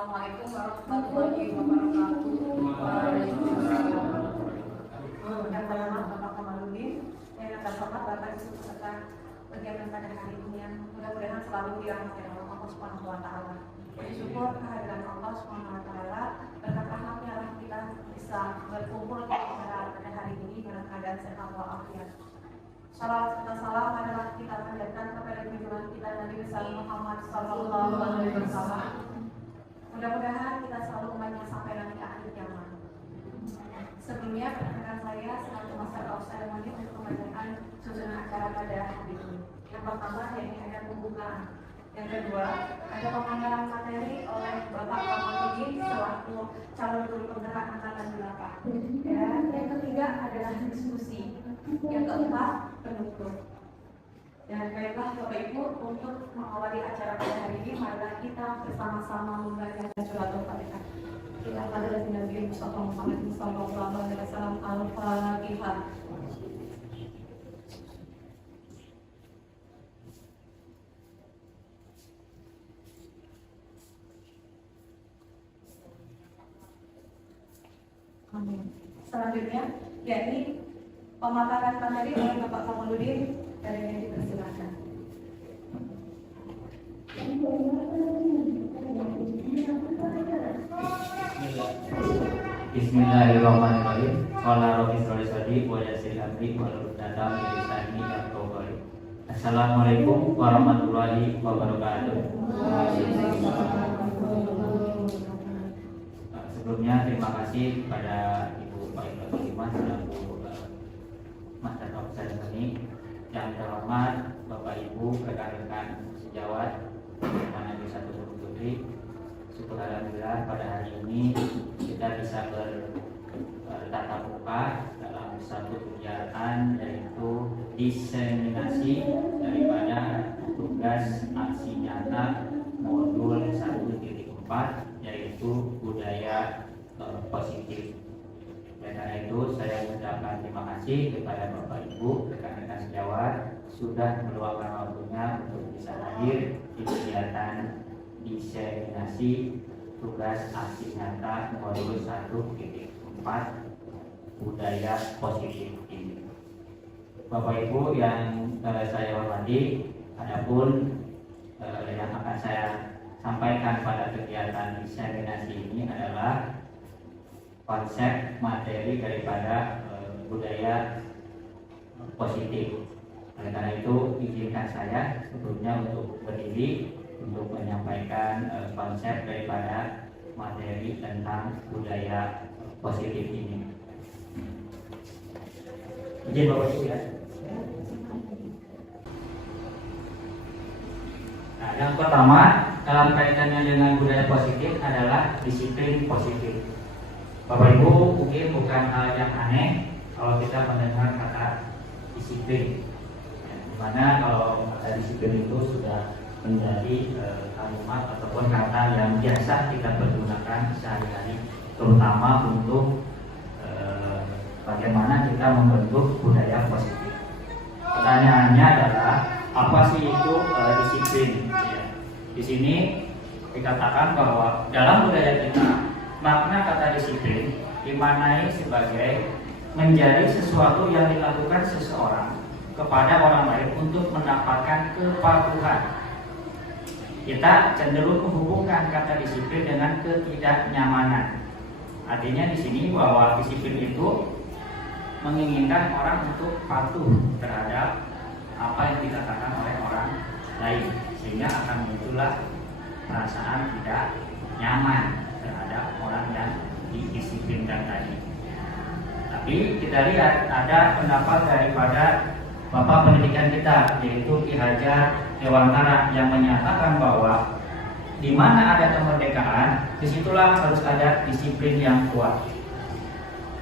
Assalamualaikum warahmatullahi wabarakatuh. Yang pertama Bapak Kamaludin, yang terhormat Bapak Ibu peserta kegiatan pada hari ini yang mudah-mudahan selalu dirahmati oleh Allah Subhanahu wa taala. Bersyukur kehadiran Allah Subhanahu wa taala, berkat rahmatnya kita bisa berkumpul pada hari ini dalam keadaan sehat walafiat. Salawat serta salam adalah kita panjatkan kepada junjungan kita Nabi besar Muhammad sallallahu alaihi wasallam. Mudah-mudahan kita selalu umatnya sampai nanti akhir zaman. Sebelumnya perkenalkan saya selaku Master of Ceremony untuk membacakan susunan acara pada hari ini. Yang pertama ini ada pembukaan. Yang kedua ada pemaparan materi oleh Bapak Kamaludin selaku calon guru penggerak angkatan 8. Dan yang ketiga adalah diskusi. Yang keempat penutup. Dan baiklah Bapak Ibu, untuk mengawali acara pada hari ini, marilah kita bersama-sama membaca surat Al-Fatihah. Kita pada Nabi Muhammad sallallahu alaihi wasallam. Al-Fatihah. Amin. Selanjutnya, yakni pemaparan materi oleh Bapak Kamaludin. Dari yang dipersilakan. Bismillahirrahmanirrahim. Qala rabbi sholli sadri wa yassir amri wahlul 'uqdatam min lisani yafqahu qawli. Assalamualaikum warahmatullahi wabarakatuh. Sebelumnya terima kasih kepada Ibu Pak Ibrahim selaku Master of Ceremony. Yang terhormat Bapak Ibu, rekan-rekan sejawat dan satu guru putri. Syukur alhamdulillah pada hari ini kita bisa bertatap muka dalam satu kegiatan, yaitu diseminasi daripada tugas aksi nyata modul 1.4, yaitu budaya positif. Karena itu saya mengucapkan terima kasih kepada Bapak Ibu, rekan-rekan sejawat sudah meluangkan waktunya untuk bisa hadir di kegiatan diseminasi tugas aksi nyata modul 1.4 budaya positif ini. Bapak Ibu yang saya hormati, adapun yang akan saya sampaikan pada kegiatan diseminasi ini adalah konsep materi daripada budaya positif. Oleh karena itu, izinkan saya sebelumnya untuk berdiri untuk menyampaikan konsep daripada materi tentang budaya positif ini. Izin Bapak Ibu ya. Nah, yang pertama dalam kaitannya dengan budaya positif adalah disiplin positif. Bapak Ibu, mungkin bukan hal yang aneh kalau kita mendengar kata disiplin, dimana kalau kata disiplin itu sudah menjadi kalimat ataupun kata yang biasa kita pergunakan sehari-hari, terutama untuk bagaimana kita membentuk budaya positif. Pertanyaannya adalah apa sih itu disiplin? Di sini dikatakan bahwa dalam budaya kita makna kata disiplin dimaknai sebagai menjadi sesuatu yang dilakukan seseorang kepada orang lain untuk mendapatkan kepatuhan. Kita cenderung menghubungkan kata disiplin dengan ketidaknyamanan. Artinya di sini bahwa disiplin itu menginginkan orang untuk patuh terhadap apa yang dikatakan oleh orang lain, sehingga akan muncullah perasaan tidak nyaman terhadap orang yang didisiplinkan tadi. Tapi kita lihat ada pendapat daripada Bapak Pendidikan kita, yaitu Ki Hajar Dewantara, yang menyatakan bahwa di mana ada kemerdekaan, disitulah harus ada disiplin yang kuat.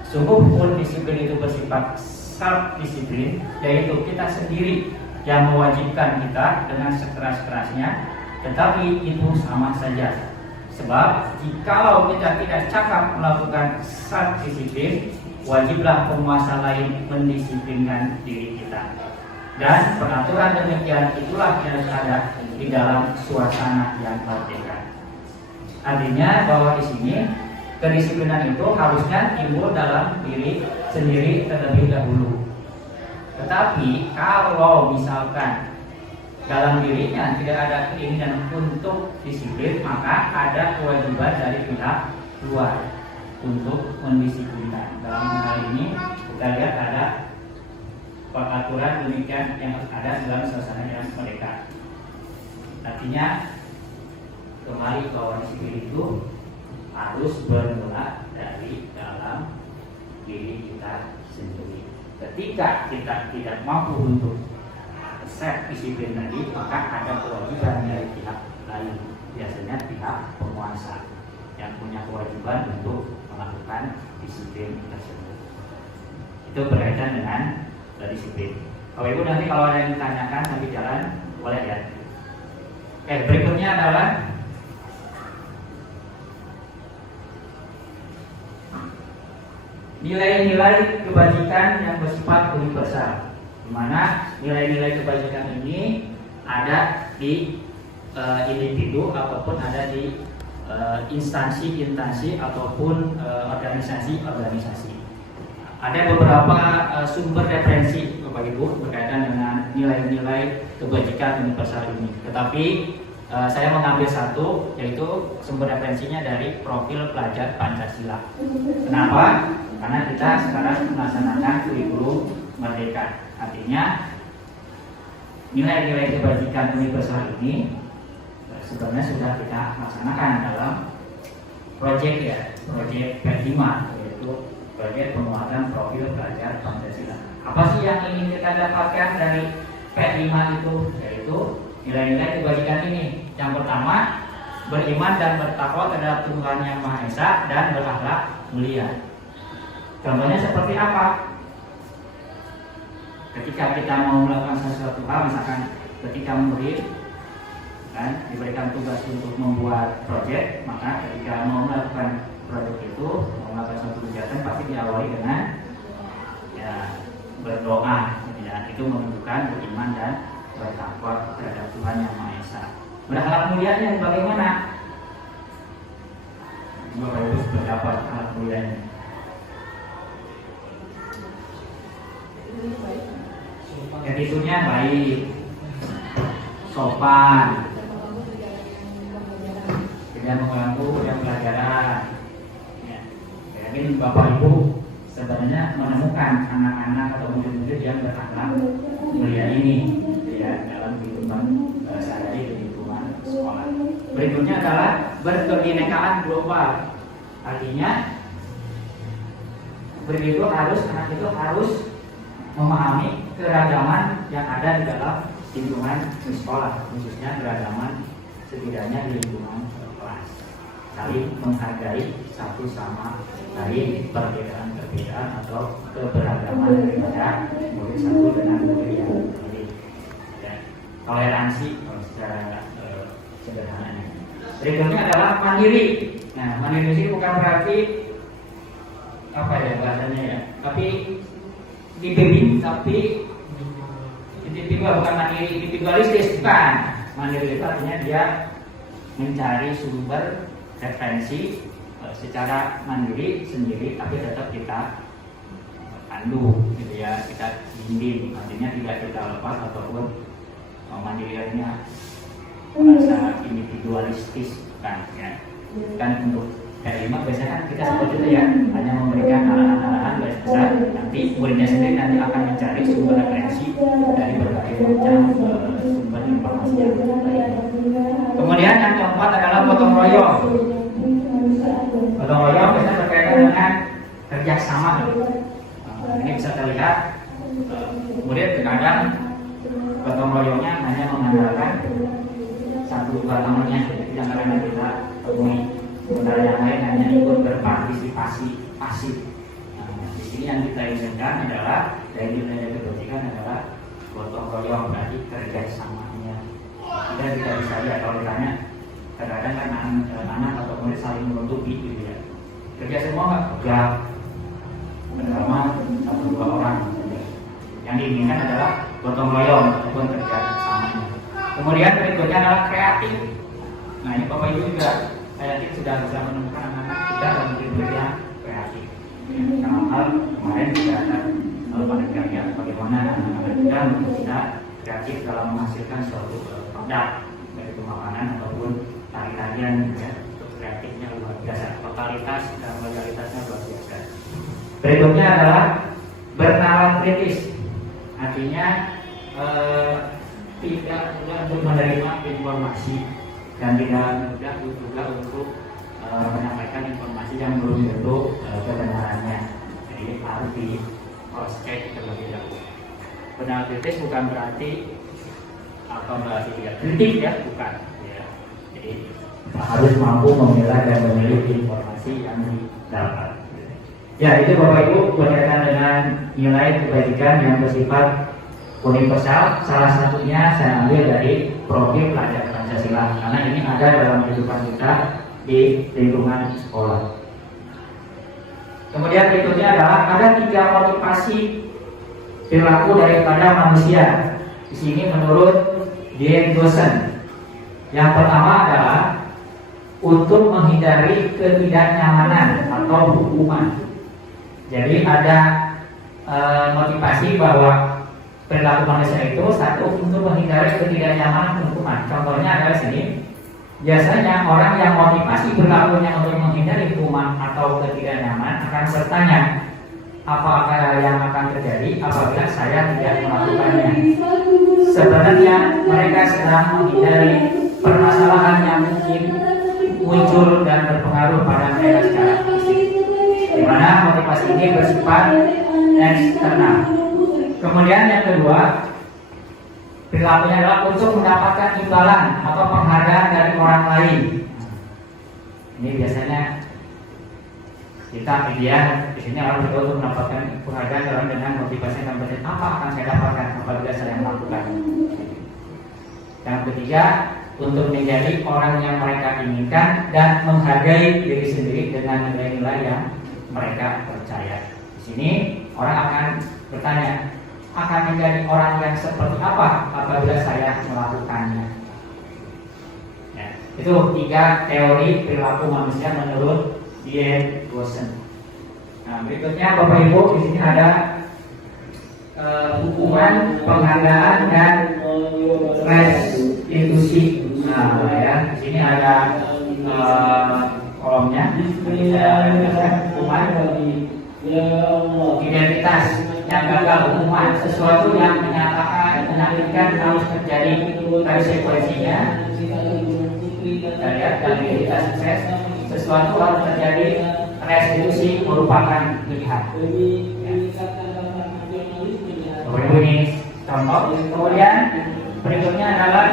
Sungguh pun disiplin itu bersifat self-disiplin, yaitu kita sendiri yang mewajibkan kita dengan sekeras-kerasnya, tetapi itu sama saja. Sebab jikalau kita tidak cakap melakukan self-disiplin, wajiblah penguasa lain mendisiplinkan diri kita. Dan peraturan demikian itulah yang ada di dalam suasana yang merdeka. Artinya bahwa di sini kedisiplinan itu harusnya timbul dalam diri sendiri terlebih dahulu. Tetapi kalau misalkan dalam dirinya tidak ada keinginan untuk disiplin, maka ada kewajiban dari pihak luar untuk mendisiplinkan. Dalam hal ini kita lihat ada peraturan demikian yang ada dalam suasana yang mereka. Artinya kembali bahwa disiplin itu harus bermula dari dalam diri kita sendiri. Ketika kita tidak mampu untuk set disiplin tadi, maka ada kewajiban dari pihak lain, biasanya pihak penguasa yang punya kewajiban untuk melakukan disiplin tersebut. Itu berkaitan dengan disiplin. Bapak Ibu, nanti kalau ada yang ditanyakan nanti jalan boleh ya. Oke, berikutnya adalah nilai-nilai kebajikan yang bersifat universal, di mana nilai-nilai kebajikan ini ada di individu ataupun ada di instansi-instansi ataupun organisasi-organisasi. Ada beberapa sumber referensi Bapak Ibu berkaitan dengan nilai-nilai kebajikan universal ini. Tetapi saya mengambil satu, yaitu sumber referensinya dari profil pelajar Pancasila. Kenapa? Karena kita sekarang melaksanakan kurikulum merdeka. Artinya nilai-nilai kebajikan universal ini sebenarnya sudah kita laksanakan dalam proyek P5, yaitu proyek penguatan profil pelajar Pancasila. Apa sih yang ingin kita dapatkan dari P5 itu? Yaitu nilai-nilai kebajikan ini. Yang pertama, beriman dan bertakwa terhadap Tuhan Yang Maha Esa dan berakhlak mulia. Contohnya seperti apa? Ketika kita mau melakukan sesuatu hal, misalkan ketika murid kan diberikan tugas untuk membuat proyek, maka ketika mau melakukan proyek itu, mau melakukan suatu kegiatan pasti diawali dengan ya berdoa. Ya, itu menunjukkan beriman dan bertakwa terhadap Tuhan Yang Maha Esa. Berakhlak mulianya bagaimana? Bapak Ibu berdapat akhlak mulianya. Attitude-nya baik, sopan, tidak mengganggu yang pelajaran. Ya, mungkin Bapak Ibu sebenarnya menemukan anak-anak atau murid-murid yang berakhlak mulia ini, ya, dalam kehidupan sehari-hari di lingkungan sekolah. Berikutnya adalah berkebinekaan global. Artinya anak itu harus memahami keragaman yang ada di dalam lingkungan sekolah, khususnya keragaman setidaknya di lingkungan kelas. Saling menghargai satu sama lain, perbedaan atau keberagaman daripada murid satu dengan murid yang lain. Toleransi secara sederhananya. Berikutnya adalah mandiri. Nah, mandiri ini bukan berarti apa ya bahasanya ya, tapi dibimbing, tapi individual, bukan mandiri individualistis, bukan. Mandiri itu artinya dia mencari sumber referensi secara mandiri sendiri, tapi tetap kita pandu, gitu ya, kita bimbing. Artinya tidak kita lepas ataupun mandiri artinya merasa individualistis, kan ya. Kan untuk P5 biasanya kan kita seperti itu ya, hanya memberikan arahan-arahan garis besar, nanti muridnya sendiri nanti akan mencari sumber referensi dari berbagai macam sumber informasi yang lain. Kemudian yang keempat adalah gotong royong. Gotong royong biasanya berkaitan dengan kerjasama. Ini bisa terlihat murid terkadang gotong royongnya hanya mengandalkan satu dua temannya yang kadang kita temui. Sementara yang lain hanya ikut berpartisipasi pasif. Nah, di sini yang kita inginkan adalah dari nilai kebajikan adalah gotong royong, berarti kerjasamanya. Kita tidak bisa lihat kalau ditanya, kadang-kadang kan anak atau murid saling menutupi gitu ya. Kerja semua nggak enggak, bersama satu dua orang. Yang diinginkan adalah gotong royong ataupun kerjasamanya. Kemudian berikutnya adalah kreatif. Nah, ini Bapak Ibu juga saya yakin sudah bisa menemukan anak-anak kita dan murid-murid yang kreatif. Dalam hal kemarin juga ada pada karya bagaimana anak-anak kita bisa kreatif dalam menghasilkan suatu produk dari makanan ataupun tari-tarian ya. Kreatifnya luar biasa, totalitas dan legalitasnya luar biasa. Berikutnya adalah bernalar kritis, artinya tidak mudah untuk menerima informasi dan tidak mudah juga untuk menyampaikan informasi yang belum tentu kebenarannya. Jadi harus di cross check terlebih dahulu. Bernalar kritis bukan berarti tidak kritik ya, bukan. Ya. Jadi harus mampu memilah dan memilih informasi yang didapat. Ya, itu Bapak Ibu berkaitan dengan nilai kebajikan yang bersifat universal. Salah satunya saya ambil dari profil pelajar Pancasila, karena ini ada dalam kehidupan kita di lingkungan sekolah. Kemudian berikutnya adalah ada 3 motivasi perilaku daripada manusia. Di sini menurut Dean Dawson, yang pertama adalah untuk menghindari ketidaknyamanan atau hukuman. Jadi ada motivasi bahwa perilaku manusia itu satu untuk menghindari ketidaknyamanan hukuman. Contohnya adalah sini. Biasanya orang yang motivasi perilakunya untuk menghindari hukuman atau ketidaknyamanan akan bertanya, apa yang akan terjadi apabila saya tidak melakukannya. Sebenarnya mereka sedang menghindari permasalahan yang mungkin muncul dan berpengaruh pada mereka secara fisik, di mana motivasi ini bersifat eksternal. Kemudian yang kedua, perilakunya adalah untuk mendapatkan imbalan atau penghargaan dari orang lain. Ini biasanya kita media di sini orang berdoa untuk mendapatkan penghargaan orang dengan motivasi yang berbeda. Apa akan saya dapatkan apabila saya melakukan? Yang ketiga, untuk menjadi orang yang mereka inginkan dan menghargai diri sendiri dengan nilai-nilai yang mereka percaya. Di sini orang akan bertanya, akan menjadi orang yang seperti apa apabila saya melakukannya? Ya, itu 3 teori perilaku manusia menurut Dean Dawson. Nah, berikutnya Bapak Ibu di sini ada hukuman, penghargaan dan restitusi. Nah, ya, di sini ada kolomnya. Hukuman, identitas yang gagal, hukuman, sesuatu yang menyatakan menyakitkan harus terjadi dari sekuensinya. Kita lihat dari identitas sukses, sesuatu harus terjadi, restitusi merupakan pilihan. Ini contoh. Kemudian berikutnya adalah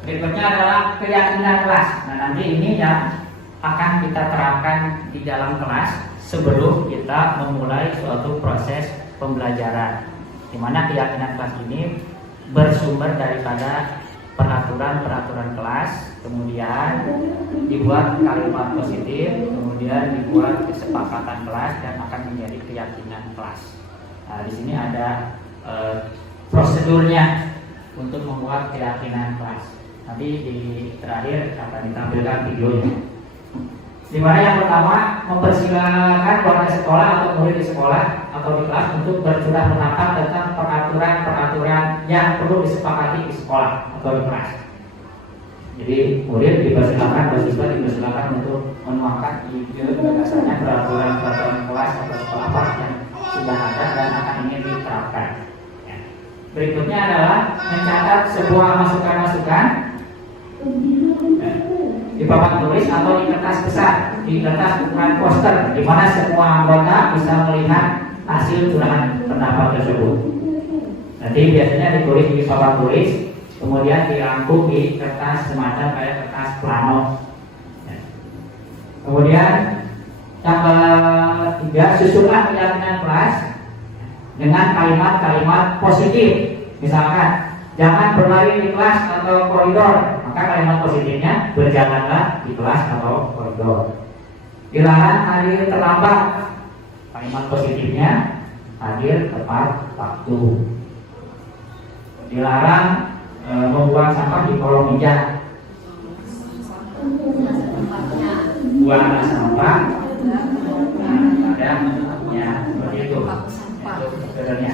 berikutnya adalah keyakinan kelas. Nah, nanti ini yang akan kita terapkan di dalam kelas sebelum kita memulai suatu proses pembelajaran, di mana keyakinan kelas ini bersumber daripada peraturan kelas, kemudian dibuat kalimat positif, kemudian dibuat kesepakatan kelas dan akan menjadi keyakinan kelas. Nah, di sini ada prosedurnya untuk membuat keyakinan kelas. Nanti di terakhir akan ditampilkan videonya. Di mana yang pertama mempersilakan warga sekolah atau murid di sekolah atau di kelas untuk bercurah pendapat tentang peraturan-peraturan yang perlu disepakati di sekolah atau di kelas. Jadi murid dipersilakan, mahasiswa dipersilakan untuk menuangkan ide gagasannya peraturan-peraturan kelas atau sekolah apa yang sudah ada dan akan ingin diterapkan. Berikutnya adalah mencatat sebuah masukan-masukan di papan tulis atau di kertas besar, di kertas ukuran poster, di mana semua anggota bisa melihat hasil curahan pendapat tersebut. Nanti biasanya ditulis di papan tulis, kemudian dirangkum di kertas semacam kayak kertas plano. Kemudian yang ketiga, susunan keyakinan kelas dengan kalimat-kalimat positif. Misalkan, jangan berlari di kelas atau koridor, maka kalimat positifnya berjalanlah di kelas atau koridor. Dilarang hadir terlambat. Kalimat positifnya hadir tepat waktu. Dilarang membuang sampah di kolong meja. Buang sampah ada tempatnya, seperti itu. Sebenarnya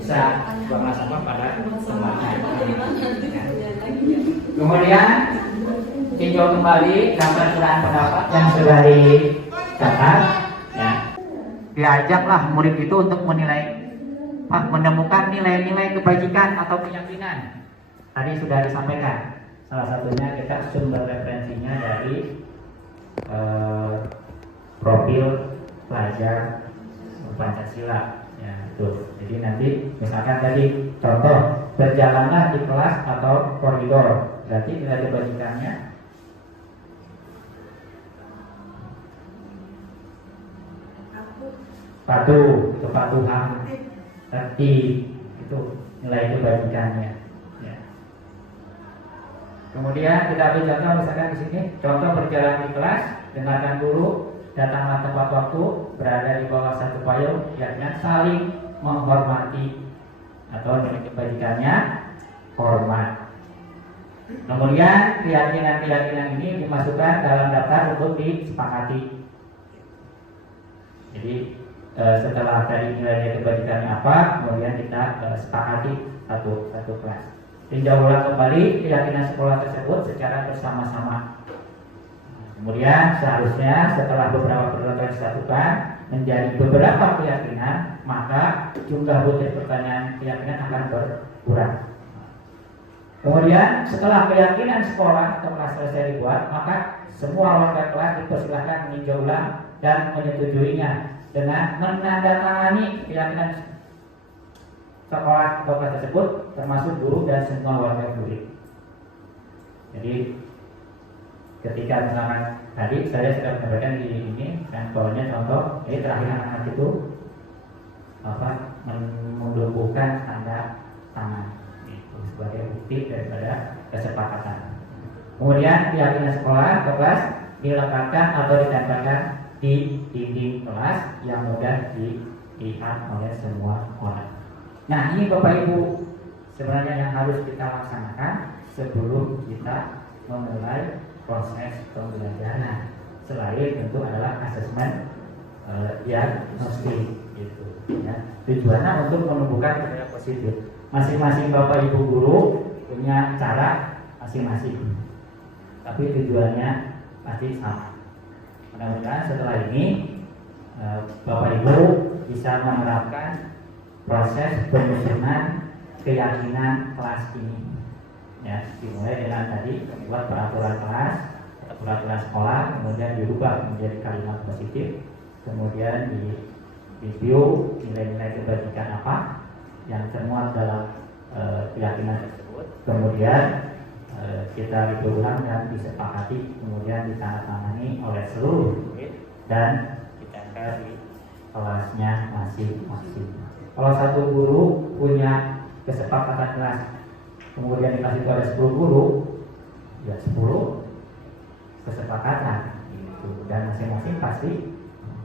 bisa buang sampah pada tempatnya. Kemudian tinjau kembali daftar curahan pendapat yang sudah dicatat. Ya. Diajaklah murid itu untuk menemukan nilai-nilai kebajikan atau keyakinan. Tadi sudah disampaikan. Salah satunya kita sumber referensinya dari profil pelajar Pancasila. Ya, itu. Jadi nanti misalkan tadi contoh berjalanlah di kelas atau koridor. Berarti nilai kebajikannya patuh, kepatuhan, tertib, itu nilai kebajikannya. Ya. Kemudian kita ambil contoh misalkan di sini, contoh berjalan di kelas, dengarkan dulu, datanglah tepat waktu, berada di bawah satu payung, yakni saling menghormati atau nilai kebajikannya hormat. Kemudian keyakinan-keyakinan ini dimasukkan dalam daftar untuk disepakati. Jadi setelah tadi nilai kebajikannya apa, kemudian kita sepakati satu kelas. Tinjau ulang kembali keyakinan sekolah tersebut secara bersama-sama. Kemudian seharusnya setelah beberapa peraturan disatukan menjadi beberapa keyakinan, maka jumlah butir pertanyaan keyakinan akan berkurang. Kemudian setelah keyakinan sekolah atau kelas selesai dibuat, maka semua warga kelas dipersilakan meninjau ulang dan menyetujuinya dengan menandatangani keyakinan sekolah atau kelas tersebut, termasuk guru dan semua warga murid. Jadi ketika misalkan tadi saya sudah menyampaikan di ini dan contoh, jadi terakhir anak-anak itu menumbuhkan tanda tangan sebagai bukti daripada kesepakatan. Kemudian keyakinan sekolah atau kelas dilekatkan atau ditempelkan di dinding kelas yang mudah dilihat oleh semua orang. Nah, ini Bapak Ibu sebenarnya yang harus kita laksanakan sebelum kita memulai proses pembelajaran. Selain tentu adalah asesmen diagnostik gitu. Ya. Tujuannya untuk menumbuhkan budaya positif. Masing-masing Bapak Ibu guru punya cara masing-masing, tapi tujuannya pasti sama. Mudah-mudahan setelah ini Bapak Ibu bisa menerapkan proses penyusunan keyakinan kelas ini. Ya, dimulai dengan tadi membuat peraturan kelas atau peraturan sekolah, kemudian dirubah menjadi kalimat positif, kemudian di review nilai-nilai kebajikan apa yang termuat dalam keyakinan tersebut, kemudian kita review ulang dan disepakati, kemudian ditandatangani oleh seluruh murid dan ditempel di kelasnya masing-masing. Kalau satu guru punya kesepakatan kelas, kemudian dikasih kepada 10 guru, ya 10 kesepakatan gitu. Dan masing-masing pasti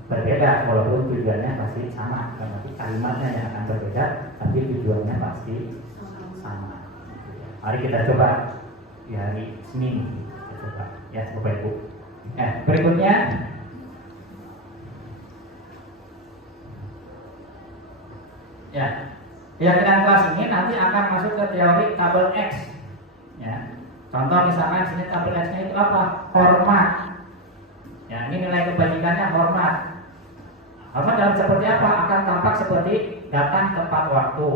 berbeda, walaupun tujuannya pasti sama. Tapi kalimatnya yang akan berbeda, tapi tujuannya pasti sama. Mari kita coba di hari Senin, kita coba ya Bapak Ibu. Berikutnya ya, keyakinan kelas ini nanti akan masuk ke teori tabel X. Ya. Contoh misalkan sini tabel X-nya itu apa? Hormat. Ya, ini nilai kebajikannya hormat. Hormat dalam seperti apa? Akan tampak seperti datang tepat waktu,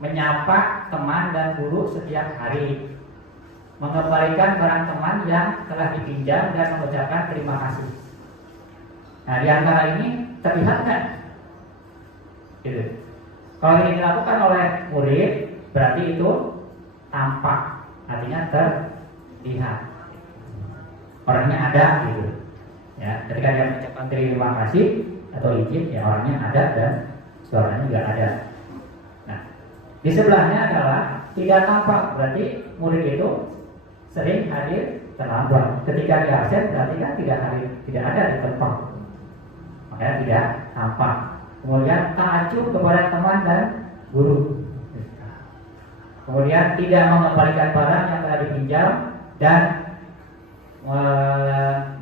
menyapa teman dan guru setiap hari, mengembalikan barang teman yang telah dipinjam dan mengucapkan terima kasih. Nah, di antara ini terlihat kan? Gitu. Kalau ini dilakukan oleh murid, berarti itu tampak, artinya terlihat. Orangnya ada gitu. Ya, ketika dia mengucapkan terima kasih atau izin, ya orangnya ada dan suaranya juga ada. Nah, di sebelahnya adalah tidak tampak, berarti murid itu sering hadir terlambat. Ketika di absen berarti kan tidak ada di tempat, makanya tidak tampak. Kemudian tak acuh kepada teman dan guru. Kemudian tidak mengembalikan barang yang telah dipinjam dan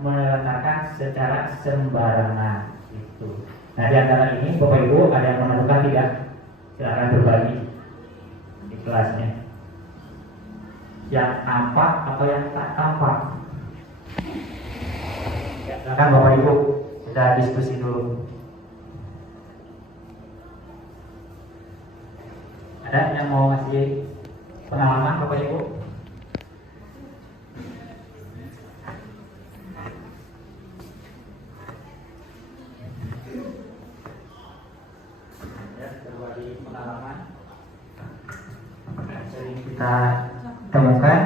meletakkan secara sembarangan. Itu. Nah, di antara ini Bapak Ibu ada yang menemukan tidak? Silakan berbagi di kelasnya. Yang tampak atau yang tak tampak? Ya, silakan Bapak Ibu, kita diskusi dulu. Ada yang mau ngasih pengalaman Bapak Ibu? Ya, berbagi pengalaman. Sering kita temukan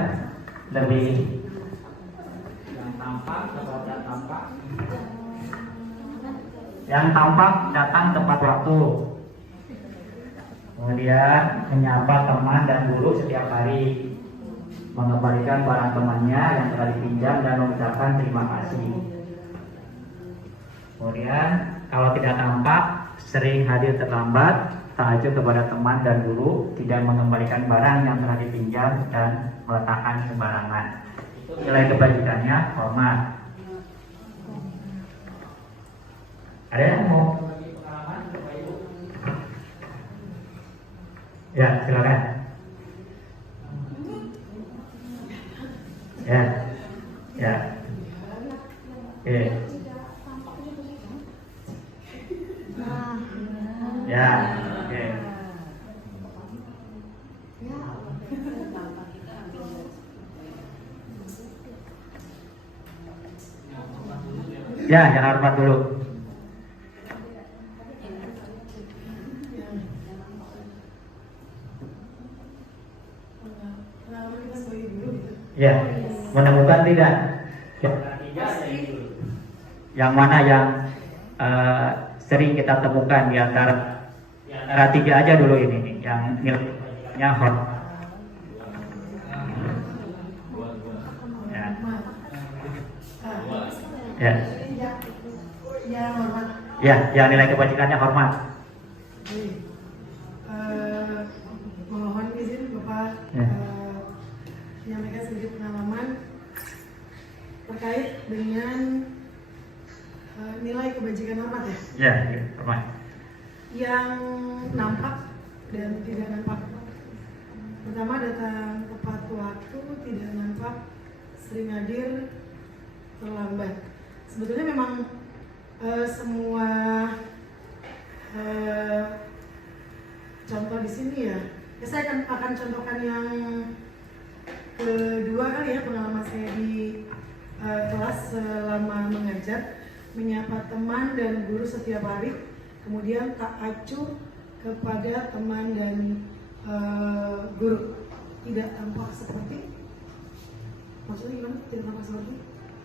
lebih yang tampak atau tidak tampak. Yang tampak datang tepat waktu. Kemudian menyapa teman dan guru setiap hari, mengembalikan barang temannya yang telah dipinjam dan mengucapkan terima kasih. Kemudian kalau tidak tampak, sering hadir terlambat, tak acuh kepada teman dan guru, tidak mengembalikan barang yang telah dipinjam dan meletakkan sembarangan. Itu nilai kebajikannya hormat. Ada yang mau? Ya, silakan. Ya, ya. Oke. Ya, oke. Ya, yang hormat dulu. Ya, menemukan tidak? Yang mana yang sering kita temukan di antara tiga aja dulu ini nih, yang nilainya hormat. Ya. Ya, yang nilai kebajikannya hormat. Mohon izin Bapak menyampaikan sedikit pengalaman terkait dengan nilai kebajikan hormat ya. Ya, hormat. Yang nampak dan tidak nampak. Pertama, datang tepat waktu, tidak nampak, sering hadir, terlambat. Sebetulnya memang semua contoh di sini ya. Saya akan contohkan yang kedua kali ya, pengalaman saya di kelas selama mengajar, menyapa teman dan guru setiap hari, kemudian tak acuh kepada teman dan guru, tidak tampak seperti, maksudnya gimana? Tidak tampak seperti?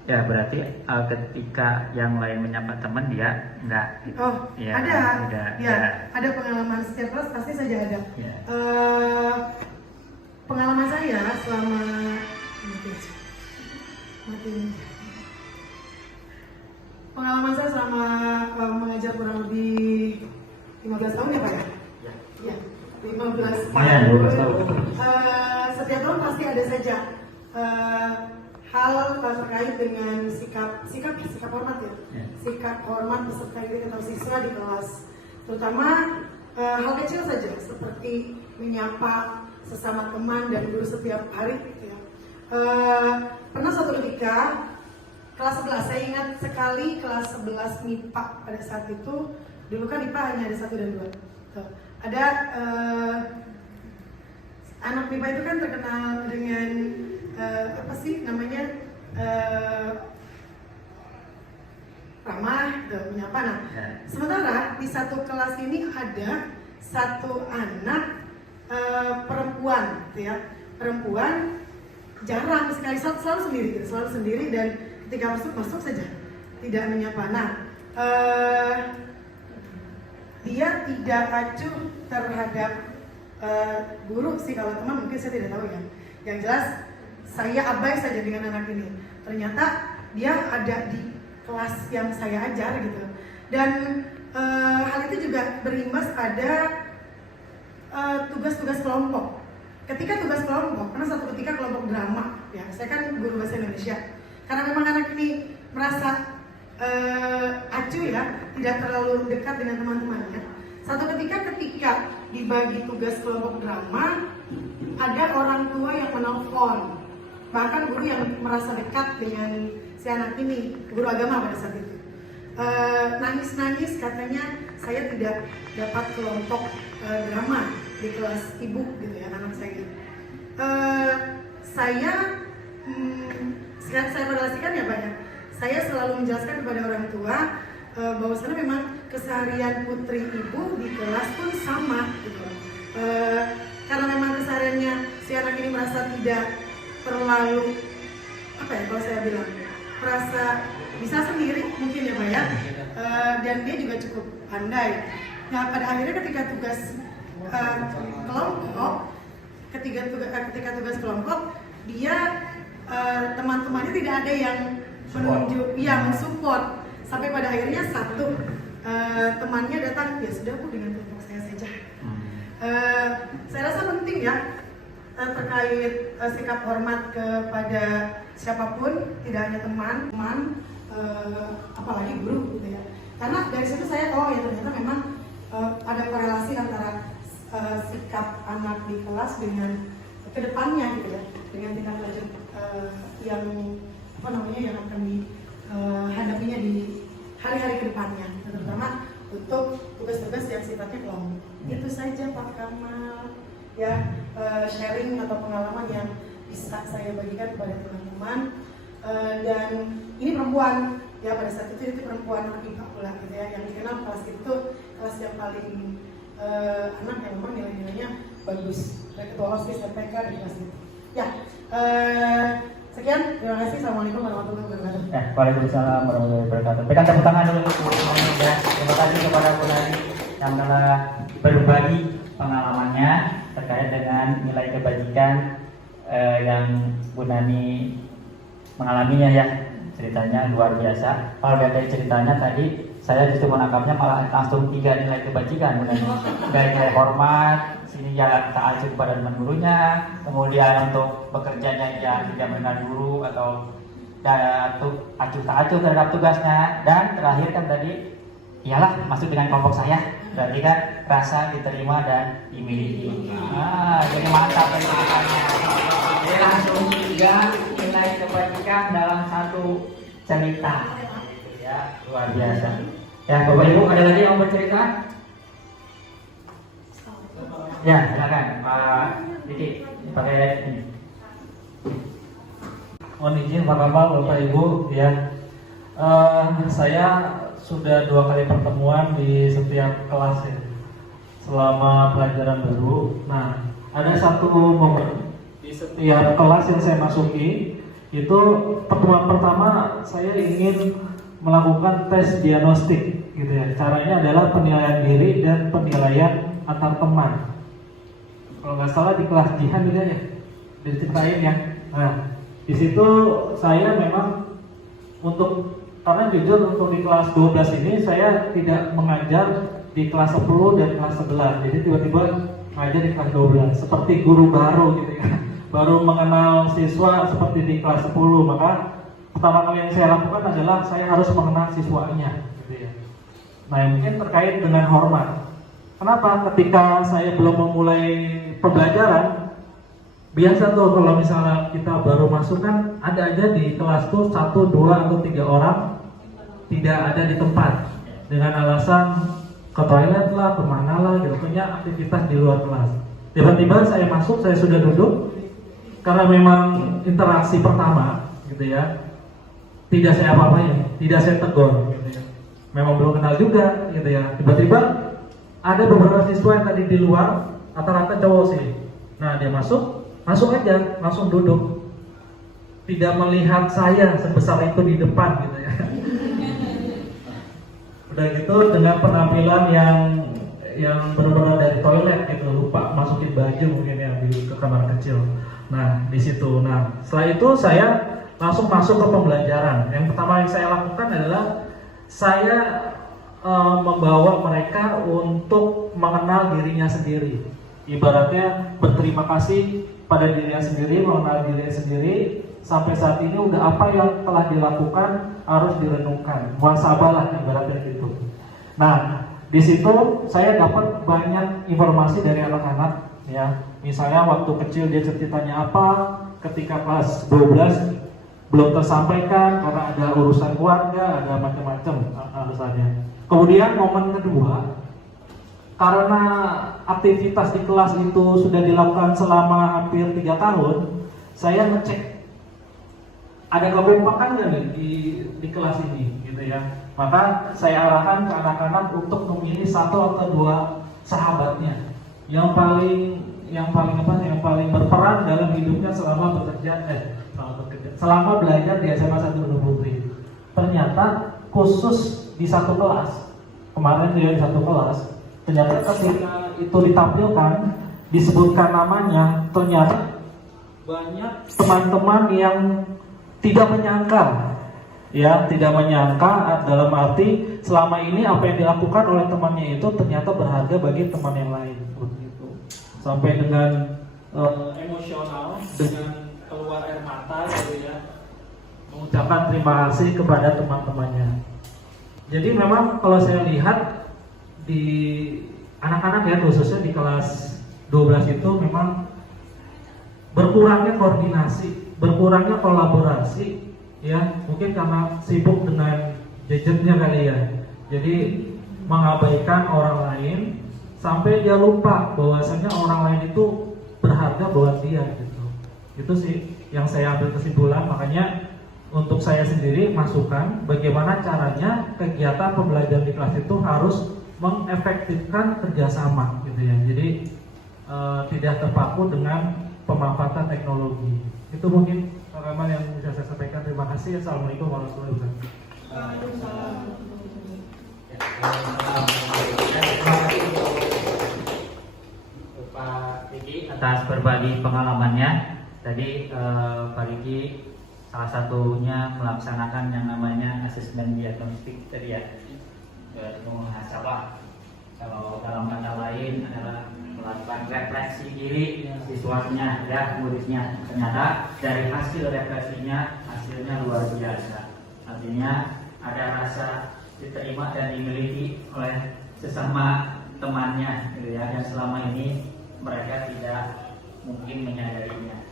Ya, berarti ketika yang lain menyapa teman dia enggak. Oh, ya, ada. ya. Ada pengalaman setiap kelas pasti saja ada. Ya. Pengalaman saya selama pengalaman saya selama mengajar kurang lebih 15 tahun ya Pak ya? Ya, 15 tahun. 12 tahun. Setiap tahun pasti ada saja hal terkait dengan sikap hormat ya. Sikap hormat peserta didik atau siswa di kelas. Terutama hal kecil saja seperti menyapa sesama teman dan guru setiap hari gitu ya. Pernah suatu ketika kelas 11, saya ingat sekali kelas 11 MIPA pada saat itu. Dulu kan MIPA hanya ada 1 dan 2. Tuh. Ada anak MIPA itu kan terkenal dengan apa sih namanya, ramah, menyapa. Nah, sementara di satu kelas ini ada satu anak perempuan, gitu ya. Perempuan jarang sekali, selalu sendiri dan ketika masuk saja tidak menyapa. Nah, dia tidak acuh terhadap guru sih, kalau teman mungkin saya tidak tahu ya. Yang jelas saya abai saja dengan anak ini. Ternyata dia ada di kelas yang saya ajar gitu. Dan hal itu juga berimbas pada tugas-tugas kelompok. Ketika tugas kelompok, karena satu ketika kelompok drama, ya saya kan guru bahasa Indonesia. Karena memang anak ini merasa acuh ya, tidak terlalu dekat dengan teman-temannya. Satu ketika dibagi tugas kelompok drama, ada orang tua yang menelpon, bahkan guru yang merasa dekat dengan si anak ini, guru agama pada saat itu. Nangis-nangis katanya saya tidak dapat kelompok drama di kelas ibu gitu ya, anak saya. Saya relasikan ya Pak ya. Saya selalu menjelaskan kepada orang tua bahwasanya memang keseharian putri ibu di kelas pun sama gitu. Karena memang kesehariannya si anak ini merasa tidak terlalu kalau saya bilang merasa bisa sendiri mungkin ya Pak ya. Dan dia juga cukup pandai. Nah pada akhirnya ketika tugas kelompok, ketika tugas kelompok dia teman-temannya tidak ada yang menunjuk, yang support, sampai pada akhirnya satu temannya datang, ya sudah Bu dengan kelompok saya saja. Saya rasa penting ya terkait sikap hormat kepada siapapun, tidak hanya teman, apalagi guru gitu ya. Karena dari situ saya tahu ya ternyata memang ada korelasi antara sikap anak di kelas dengan kedepannya gitu ya, dengan tindak lanjut yang yang akan dihadapinya di hari-hari kedepannya, terutama untuk tugas-tugas yang sifatnya kelompok. Itu saja Pak Kamal ya, sharing atau pengalaman yang bisa saya bagikan kepada teman-teman. Dan ini perempuan ya, pada saat itu perempuan anak IPA pula gitu ya, yang dikenal kelas itu kelas yang paling anak yang memang nilai-nilainya bagus, dari ketua OSIS RPK di kelas itu ya. Sekian, terima kasih. Assalamualaikum warahmatullahi wabarakatuh. Waalaikumsalam warahmatullahi wabarakatuh. Berikan tepuk tangan dulu ya. Terima kasih kepada Bu Nani yang telah berbagi pengalamannya terkait dengan nilai kebajikan yang Bu Nani mengalaminya ya. Ceritanya luar biasa. Kalau dari ceritanya tadi saya justru menangkapnya malah langsung 3 nilai kebajikan, Bu Nani. Nilai hormat, sini ya taat kepada teman gurunya, kemudian untuk bekerjanya ya tidak mengenal guru atau acuh tak acuh terhadap tugasnya, dan terakhir kan tadi ialah masuk dengan kelompok saya, berarti kan rasa diterima dan dimiliki. Jadi mantap ceritanya. Jadi langsung 3 nilai kebajikan dalam satu cerita, ya luar biasa. Ya Bapak Ibu, ada lagi yang mau bercerita? Ya, silakan Pak Diki, pakai ini. Mohon izin Pak Kamal, Bapak Ibu ya. Saya sudah 2 kali pertemuan di setiap kelas ya, selama pelajaran baru. Nah, ada satu momen di setiap kelas yang saya masuki, itu pertemuan pertama saya ingin melakukan tes diagnostik gitu ya. Caranya adalah penilaian diri dan penilaian antar teman. Kalau nggak salah di kelas Jihan gitu ya, diceritain ya. Nah, di situ saya memang karena jujur untuk di kelas 12 ini saya tidak mengajar di kelas 10 dan kelas 11. Jadi tiba-tiba ngajar di kelas 12 seperti guru baru gitu ya. Baru mengenal siswa seperti di kelas 10, maka pertama kali yang saya lakukan adalah saya harus mengenal siswanya gitu ya. Nah, yang mungkin terkait dengan hormat. Kenapa? Ketika saya belum memulai pembelajaran, biasa tuh kalau misalnya kita baru masuk kan ada aja di kelas tuh 1, 2, atau 3 orang tidak ada di tempat dengan alasan ke toilet lah, kemana lah gitu, punya aktivitas di luar kelas. Tiba-tiba saya masuk, saya sudah duduk, karena memang interaksi pertama gitu ya, tidak saya apa-apain, tidak saya tegur gitu ya. Memang belum kenal juga gitu ya. Tiba-tiba ada beberapa siswa yang tadi di luar, rata-rata cowok sih. Nah, dia masuk aja, langsung duduk. Tidak melihat saya sebesar itu di depan gitu ya. Udah gitu dengan penampilan yang yang benar-benar dari toilet gitu, lupa masukin baju mungkin ya ke kamar kecil. Nah di situ, nah setelah itu saya langsung masuk ke pembelajaran. Yang pertama yang saya lakukan adalah saya membawa mereka untuk mengenal dirinya sendiri. Ibaratnya berterima kasih pada dirinya sendiri, mengenal dirinya sendiri. Sampai saat ini udah apa yang telah dilakukan harus direnungkan, muhasabah ibaratnya gitu. Nah di situ saya dapat banyak informasi dari anak-anak ya. Misalnya waktu kecil dia ceritanya apa, ketika kelas 12 belum tersampaikan karena ada urusan keluarga, ada macam-macam alasannya. Kemudian momen kedua, karena aktivitas di kelas itu sudah dilakukan selama hampir 3 tahun, saya ngecek ada kekompakan nggak nih di kelas ini gitu ya. Maka saya arahkan ke anak-anak untuk memilih 1 atau 2 sahabatnya yang paling berperan dalam hidupnya selama belajar di SMA 1 Gunung Putri. Ternyata khusus di satu kelas, kemarin dia di satu kelas, ternyata ketika itu ditampilkan disebutkan namanya, ternyata banyak teman-teman yang tidak menyangka dalam arti selama ini apa yang dilakukan oleh temannya itu ternyata berharga bagi teman yang lain begitu. Sampai dengan emosional, dengan keluar air mata gitu ya, mengucapkan terima kasih kepada teman-temannya. Jadi memang kalau saya lihat di anak-anak ya, khususnya di kelas 12 itu memang berkurangnya koordinasi, berkurangnya kolaborasi ya, mungkin karena sibuk dengan gadgetnya kali ya. Jadi mengabaikan orang lain sampai dia lupa bahwasanya orang lain itu berharga buat dia gitu. Itu sih yang saya ambil kesimpulan. Makanya untuk saya sendiri masukan bagaimana caranya kegiatan pembelajaran di kelas itu harus mengefektifkan kerjasama gitu ya. Jadi tidak terpaku dengan pemanfaatan teknologi. Itu mungkin Pak yang bisa saya sampaikan. Terima kasih. Assalamualaikum warahmatullahi wabarakatuh. Pak Riki atas berbagi pengalamannya. Tadi Pak Riki salah satunya melaksanakan yang namanya asesmen diagnostik tadi ya, muhasabah. Kalau dalam kata lain adalah melakukan refleksi diri siswanya ya, muridnya. Ternyata dari hasil refleksinya hasilnya luar biasa. Artinya ada rasa diterima dan dimiliki oleh sesama temannya gitu ya, yang selama ini mereka tidak mungkin menyadarinya.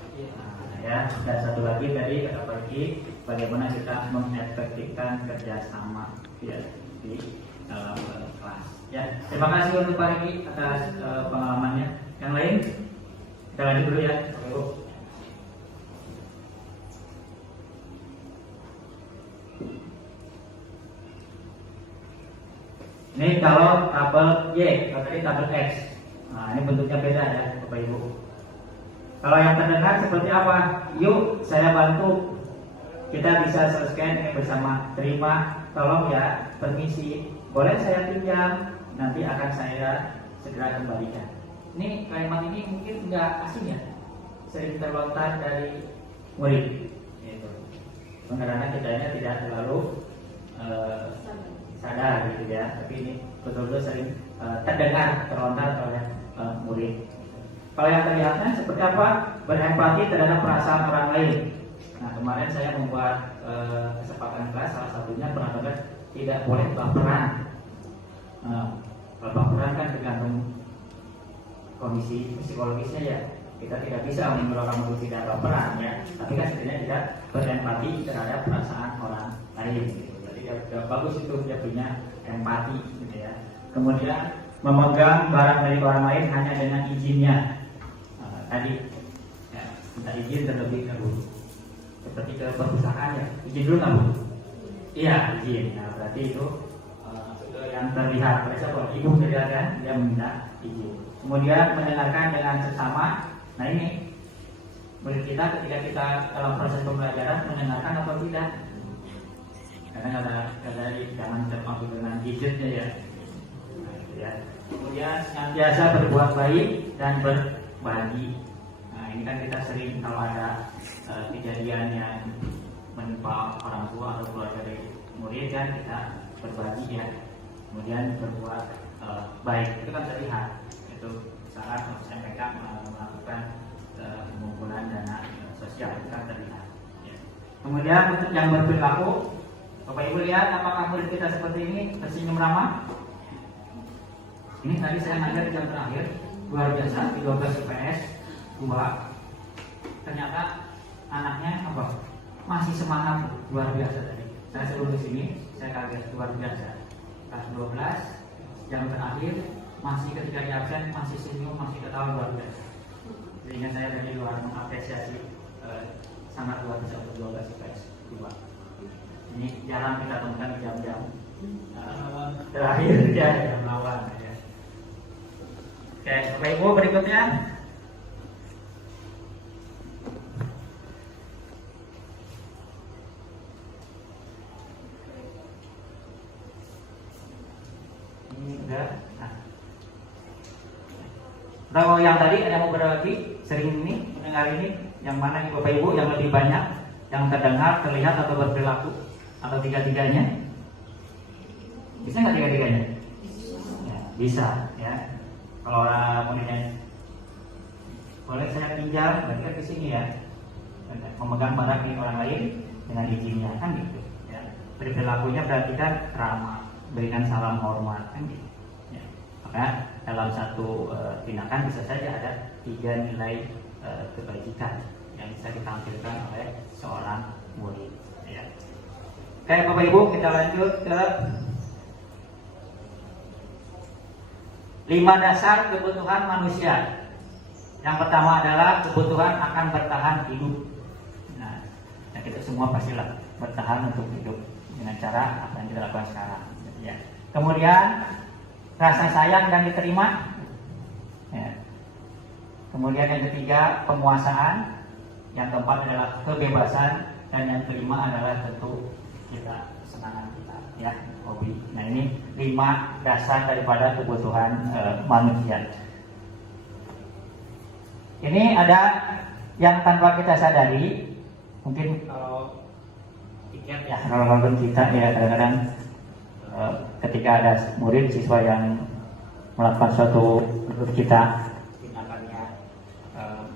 Ya, dan satu lagi tadi kata Pak Riki, bagaimana kita mengefektifkan kerjasama ya, di dalam kelas. Ya, terima kasih untuk Pak Riki atas pengalamannya. Yang lain kita lanjut dulu ya, Ibu. Ini kalau tabel Y, kalau tadi tabel X. Nah, ini bentuknya beda ya, Bapak Ibu. Kalau yang terdengar seperti apa? Yuk, saya bantu. Kita bisa selesaikan ini bersama. Terima, tolong ya, permisi. Boleh saya pinjam? Nanti akan saya segera kembalikan. Ini kalimat ini mungkin nggak asing ya, sering terlontar dari murid. Gitu. Karena kitanya tidak terlalu sadar gitu ya, tapi ini betul-betul sering terdengar terlontar oleh murid. Kalau yang terlihatnya seperti apa? Berempati terhadap perasaan orang lain. Nah, kemarin saya membuat kesepakatan kelas, salah satunya benar-benar tidak boleh baperan. Kalau baperan kan tergantung kondisi psikologisnya ya. Kita tidak bisa menyuruh kamu tidak baperan ya. Tapi kan setidaknya tidak berempati terhadap perasaan orang lain. Gitu. Jadi tidak bagus itu dia punya empati, gitu ya. Kemudian memegang barang dari orang lain hanya dengan izinnya. Tadi ya, minta izin terlebih dahulu. Seperti ke perpustakaan ya, izin dulu nggak Bu? Iya, izin. Nah, berarti itu yang terlihat. Misalnya ibu terlihat kan, dia meminta izin. Kemudian mendengarkan dengan seksama. Nah ini murid kita ketika kita dalam proses pembelajaran mendengarkan atau tidak. Karena ada jangan terpaku dengan gadgetnya ya. ya. Kemudian senantiasa berbuat baik dan berbagi. Nah, ini kan kita sering kalau ada kejadian yang menimpa orang tua atau keluarga dari murid kan kita berbagi ya. Kemudian berbuat baik, itu kan terlihat. Itu saat mereka melakukan pengumpulan dana sosial, itu kan terlihat ya. Kemudian untuk yang berperilaku, Bapak Ibu lihat apakah murid kita seperti ini, tersenyum ramah? Ini tadi saya ngajar di jam terakhir, luar biasa di 12 IPS 2. Ternyata anaknya apa? Masih semangat, luar biasa tadi. Saya sebelum di sini, saya kaget, luar biasa. Kelas 12, jam terakhir, masih ketika di absen, masih senyum, masih ketawa, luar biasa. Sehingga saya dari luar mengapresiasi sangat luar biasa untuk 12 IPS 2. Ini jarang kita temukan di jam-jam terakhir ya, jam awal ya. Oke, Bapak Ibu berikutnya. Ini udah. Nah. Kalau yang tadi ada yang mau berbagi, sering ini mendengar ini, yang mana nih Bapak Ibu yang lebih banyak, yang terdengar, terlihat atau berperilaku, atau tiga-tiganya? Bisa nggak tiga-tiganya? Ya, bisa ya. Kalau muridnya boleh saya pinjam, berarti kan di sini ya, memegang barang milik orang lain dengan izinnya kan gitu. Ya. Perilakunya berarti kan ramah, berikan salam hormat kan gitu. Ya. Maka dalam satu tindakan bisa saja ada 3 nilai kebajikan yang bisa ditampilkan oleh seorang murid. Ya. Oke Bapak Ibu, kita lanjut ke 5 dasar kebutuhan manusia. Yang pertama adalah kebutuhan akan bertahan hidup. Nah, kita semua pastilah bertahan untuk hidup dengan cara apa yang kita lakukan sekarang. Ya. Kemudian rasa sayang dan diterima. Ya. Kemudian yang ketiga penguasaan. Yang keempat adalah kebebasan, dan yang kelima adalah tentu kita kesenangan kita, ya, hobi. Nah ini 5 dasar daripada kebutuhan manusia. Ini ada yang tanpa kita sadari, mungkin kalau tiket ya, kalau kita ya kadang-kadang ketika ada murid siswa yang melakukan suatu menurut kita tindakannya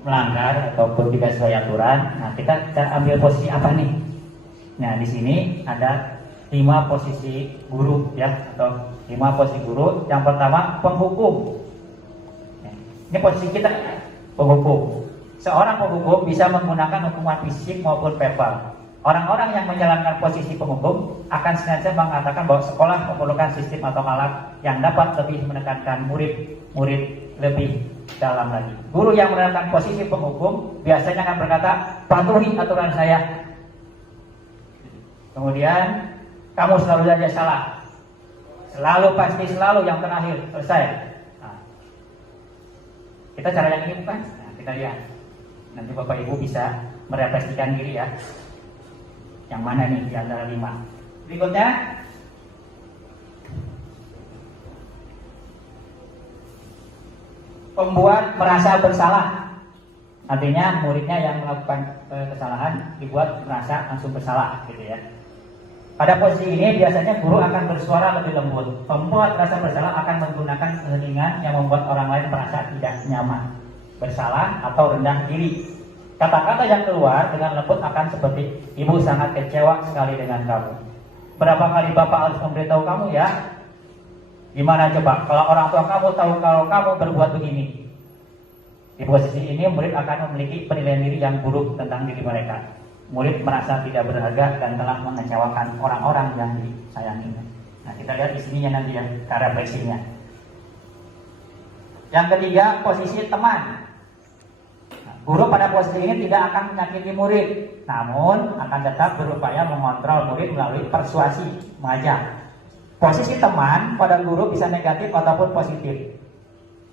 melanggar ataupun tidak sesuai aturan, nah kita ambil posisi apa nih? Nah di sini ada 5 posisi guru ya, atau 5 posisi guru. Yang pertama penghukum. Ini posisi kita, penghukum. Seorang penghukum bisa menggunakan hukuman fisik maupun verbal. Orang-orang yang menjalankan posisi penghukum akan senantiasa mengatakan bahwa sekolah memerlukan sistem atau alat yang dapat lebih menekankan murid lebih dalam lagi. Guru yang menerapkan posisi penghukum biasanya akan berkata, patuhi aturan saya. Kemudian kamu selalu saja salah, selalu pasti selalu yang terakhir, selesai. Nah, kita cara yang ini bukan? Nah, kita lihat. Nanti Bapak Ibu bisa merefleksikan diri ya. Yang mana nih di antara 5? Berikutnya, pembuat merasa bersalah. Artinya muridnya yang melakukan kesalahan dibuat merasa langsung bersalah, gitu ya. Pada posisi ini biasanya guru akan bersuara lebih lembut. Pembuat rasa bersalah akan menggunakan keheningan yang membuat orang lain merasa tidak nyaman, bersalah atau rendah diri. Kata-kata yang keluar dengan lembut akan seperti, ibu sangat kecewa sekali dengan kamu. Berapa kali bapak harus memberitahu kamu ya? Gimana coba kalau orang tua kamu tahu kalau kamu berbuat begini? Di posisi ini murid akan memiliki penilaian diri yang buruk tentang diri mereka. Murid merasa tidak berharga dan telah mengecewakan orang-orang yang disayanginya. Nah kita lihat di sininya nanti ya, cara refleksinya. Yang ketiga, posisi teman. Guru pada posisi ini tidak akan menyakiti murid, namun akan tetap berupaya mengontrol murid melalui persuasi, mengajak. Posisi teman pada guru bisa negatif ataupun positif.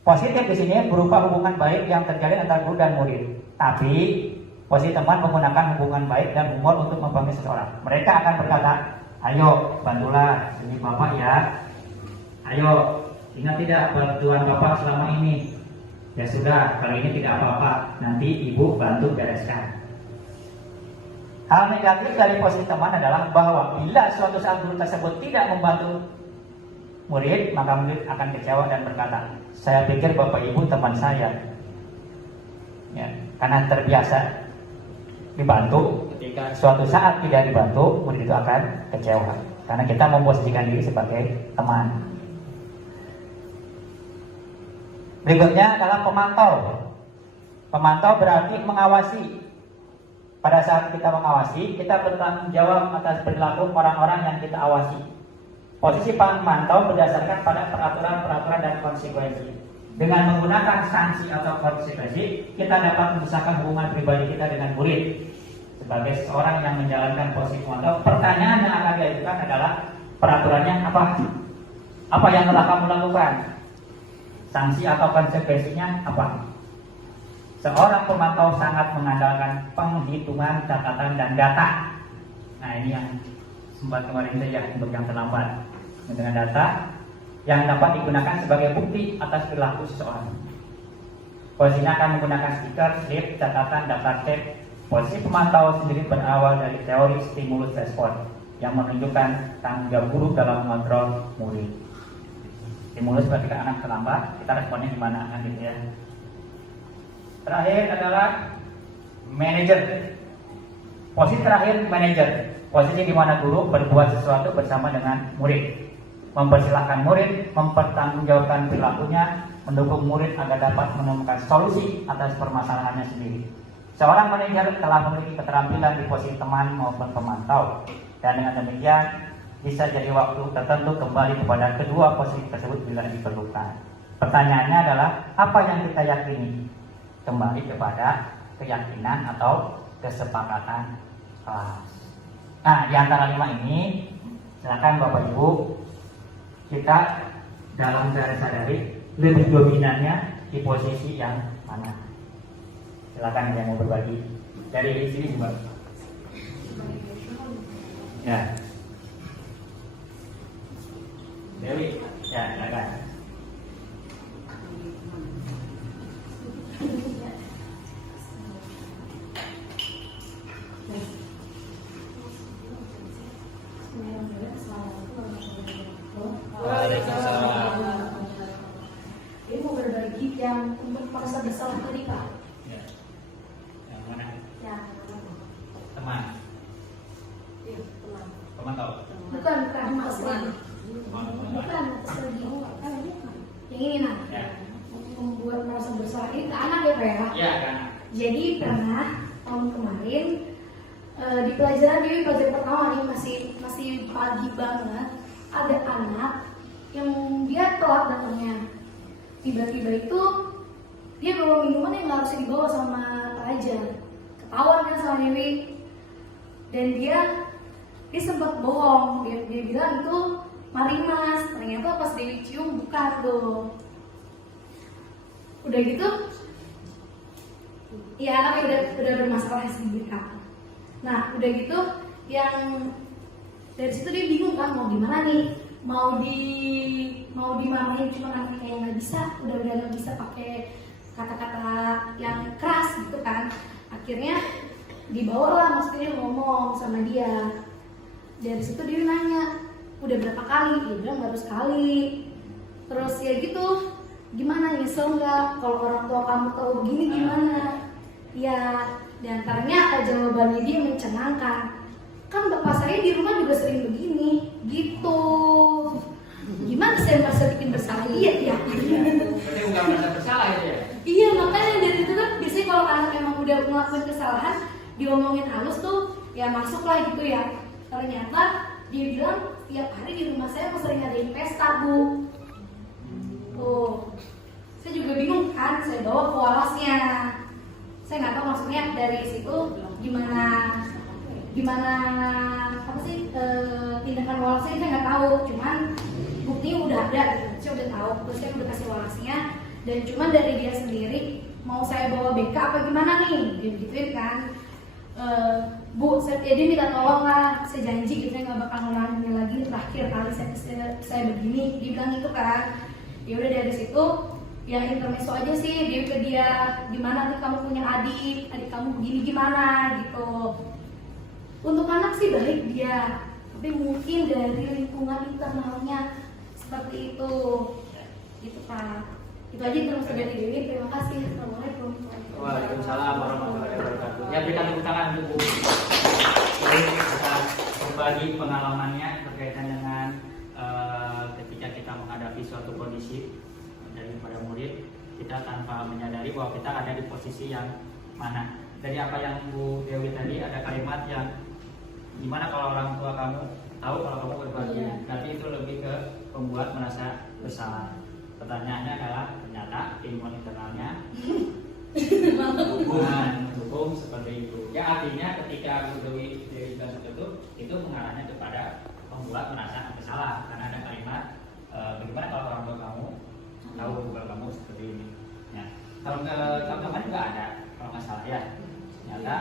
Positif di sini berupa hubungan baik yang terjalin antara guru dan murid. Tapi posisi teman menggunakan hubungan baik dan humor untuk membantu seseorang. Mereka akan berkata, ayo bantulah sini bapak ya. Ayo ingat tidak bantuan Bapak selama ini? Ya sudah, kali ini tidak apa-apa, nanti Ibu bantu bereskan. Hal negatif dari posisi teman adalah bahwa bila suatu saat guru tersebut tidak membantu murid, maka murid akan kecewa dan berkata, saya pikir Bapak Ibu teman saya. Ya, karena terbiasa dibantu, ketika suatu saat tidak dibantu, murid itu akan kecewa. Karena kita memposisikan diri sebagai teman. Berikutnya adalah pemantau. Pemantau berarti mengawasi. Pada saat kita mengawasi, kita bertanggung jawab atas perilaku orang-orang yang kita awasi. Posisi pemantau berdasarkan pada peraturan-peraturan dan konsekuensi. Dengan menggunakan sanksi atau konsekuensi, kita dapat memisahkan hubungan pribadi kita dengan murid. Sebagai seorang yang menjalankan posisi pemantau, pertanyaan yang akan diajukan adalah peraturannya apa? Apa yang telah kamu lakukan? Sanksi atau konsekuensinya apa? Seorang pemantau sangat mengandalkan penghitungan, catatan, dan data. Nah ini yang sempat kemarin saja untuk yang terlambat. Dengan data yang dapat digunakan sebagai bukti atas perilaku seseorang. Posisinya akan menggunakan stiker, slip, catatan, daftar tab. Posisi pemantau sendiri berawal dari teori stimulus respon yang menunjukkan tanggung jawab guru dalam mengontrol murid. Stimulus ketika anak terlambat, kita responnya gimana kan gitu ya. Terakhir adalah manajer. Posisi terakhir manajer. Posisi di mana guru berbuat sesuatu bersama dengan murid, mempersilahkan murid, mempertanggungjawabkan perilakunya, mendukung murid agar dapat menemukan solusi atas permasalahannya sendiri. Seorang manajer telah memiliki keterampilan di posisi teman maupun pemantau, dan dengan demikian bisa jadi waktu tertentu kembali kepada kedua posisi tersebut bila diperlukan. Pertanyaannya adalah apa yang kita yakini? Kembali kepada keyakinan atau kesepakatan kelas. Nah, di antara 5 ini, silakan Bapak Ibu, kita dalam sadari lebih dominannya di posisi yang mana. Silakan yang mau berbagi dari sini Mbak. Ya. Dewi, ya silakan. Ini mau berbagi yang untuk merasa bersalah tadi Pak. Ya. Yang mana? Ya. Teman. Iya, teman. Pemantau. Bukan Mas Wan. Bukan yang ini nah. Ya. Membuat merasa bersalah ini ke anak ya Pak ya. Ya kan. Jadi pernah tahun kemarin di pelajaran Dewi pelajaran pertama nih masih pagi banget, ada anak yang dia telat datangnya. Tiba-tiba itu dia bawa minuman yang nggak harusnya dibawa sama pelajar. Ketahuan kan sama Dewi. Dan dia sempat bohong. Dia bilang itu Marimas. Ternyata pas Dewi cium bukan tuh. Udah gitu, ya anaknya udah bermasalah sendiri kan. Nah udah gitu, yang dari situ dia bingung kan mau gimana nih, mau dimarahin cuma anaknya kayak nggak bisa, udah nggak bisa pakai kata-kata yang keras gitu kan. Akhirnya dibawalah, maksudnya ngomong sama dia. Dari situ dia nanya, udah berapa kali? Dia bilang baru sekali. Terus ya gitu. Gimana, nyesel nggak kalau orang tua kamu tahu begini gimana? Ya, diantaranya jawabannya dia mencengangkan. Kan bapak saya di rumah juga sering begini, gitu. Gimana saya merasa bikin bersalah dia ya? Berarti nggak merasa bersalah ya? Iya, makanya dari itu kan biasanya kalau anak emang udah ngelakuin kesalahan, diomongin halus tuh, ya masuklah gitu ya. Ternyata dia bilang tiap hari di rumah saya sering ngadain pesta bu. Tuh, saya juga bingung kan, saya bawa ke walasnya. Saya nggak tahu maksudnya dari situ gimana apa sih tindakan walasnya, saya nggak tahu. Cuman buktinya udah ada, saya udah tahu. Terus saya udah kasih walasnya. Dan cuman dari dia sendiri mau saya bawa BK apa gimana nih, dia gituin kan. Bu, dia minta tolong lah, saya janji gitu, saya nggak bakal ngulangin lagi. Terakhir kali saya begini, dia bilang itu kan. Ya udah dari situ yang intermezzo aja sih, dia ke dia, gimana nih kamu punya adik kamu begini gimana gitu. Untuk anak sih baik dia, tapi mungkin dari lingkungan internalnya seperti itu gitu Pak. Itu aja terus dari Dewi. Terima kasih. Assalamualaikum. Waalaikumsalam warahmatullahi wabarakatuh. Ya, berikan tepuk tangan untuk Bu atas berbagi pengalamannya berkaitan dengan ketika kita menghadapi suatu kondisi daripada murid, kita tanpa menyadari bahwa kita ada di posisi yang mana. Dari apa yang Bu Dewi tadi, ada kalimat yang gimana kalau orang tua kamu tahu kalau kamu berbagi, tapi itu lebih ke membuat merasa bersalah. Pertanyaannya adalah ternyata ilmu internalnya mendukung seperti itu. Ya, artinya ketika Bu Dewi bilang seperti itu mengarahnya kepada membuat merasa bersalah karena ada kalimat bagaimana kalau orang tua kamu tahu bahwa kamu seperti ini. Ya, kalau teman-teman juga ada kalau nggak salah ya. Ternyata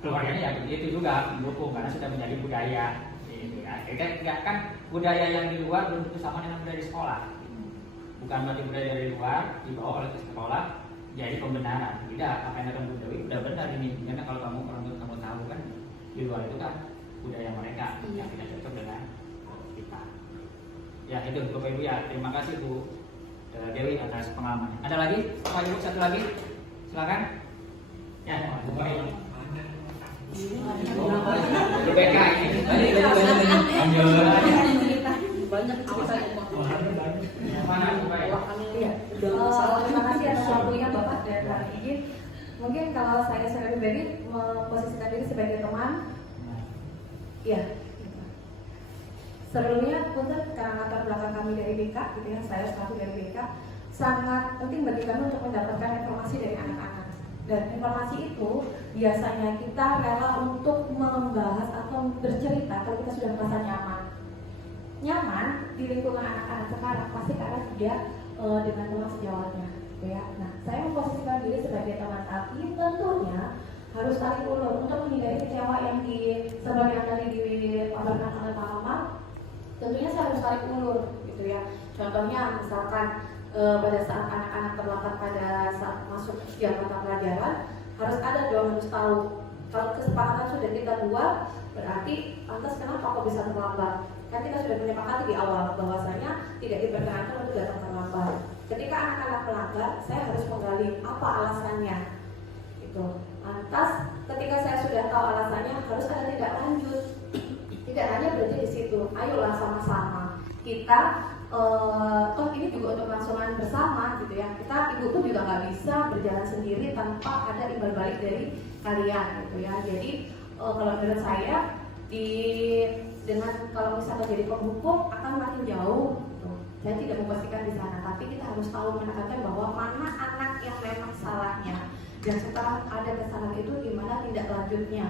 keluarganya ya begitu juga mendukung karena sudah menjadi budaya. Gitu ya. Kan budaya yang di luar belum tentu sama dengan budaya di sekolah. Bukan berarti budaya dari luar dibawa oleh ke sekolah jadi pembenaran. Tidak, apa yang akan Bu Dewi udah benar ini. Karena kalau kamu orang tua kamu tahu kan di luar itu kan budaya mereka yang tidak cocok dengan kita. Ya itu Bapak Ibu ya. Terima kasih Bu Dewi atas pengalaman. Ada lagi? Bapak Ibu satu lagi? Silakan. Ya, Bapak Ibu. BK ini Banyak mana Bapak Ibu? Terima kasih atas waktunya Bapak dan hari ini. Mungkin kalau saya secara pribadi memposisikan diri sebagai teman, ya. Sebelumnya punten karena latar belakang kami dari BK, gitu ya, saya selaku dari BK, sangat penting bagi kami untuk mendapatkan informasi dari anak-anak. Dan informasi itu biasanya kita rela untuk membahas atau bercerita kalau kita sudah merasa nyaman. Nyaman di lingkungan anak-anak sekarang pasti karena dia dengan teman sejawatnya, gitu ya. Nah, saya memposisikan diri sebagai teman, tapi tentunya harus tarik ulur untuk menghindari kecewa yang sebagai yang tadi dipaparkan oleh Pak Amar. Tentunya saya harus tarik ulur, gitu ya. Contohnya misalkan pada saat anak-anak terlambat pada saat masuk setiap mata pelajaran, harus tahu kalau kesepakatan sudah kita buat, berarti lantas kenapa kok bisa terlambat? Kan kita sudah menyepakati di awal bahwasanya tidak diperkenankan untuk datang terlambat. Ketika anak-anak terlambat, saya harus menggali apa alasannya. Gitu. Lantas ketika saya sudah tahu alasannya, harus ada tindak lanjut. Tidak hanya berhenti di situ. Ayolah sama-sama kita ini juga untuk kelangsungan bersama, gitu ya. Kita ibu pun juga nggak bisa berjalan sendiri tanpa ada imbal balik dari kalian, gitu ya. Jadi kalau menurut saya dengan kalau misalnya jadi penghukum akan makin jauh. Gitu. Saya tidak memastikan di sana, tapi kita harus tahu menekankan bahwa mana anak yang memang salahnya dan setelah ada kesalahan itu gimana tindak lanjutnya.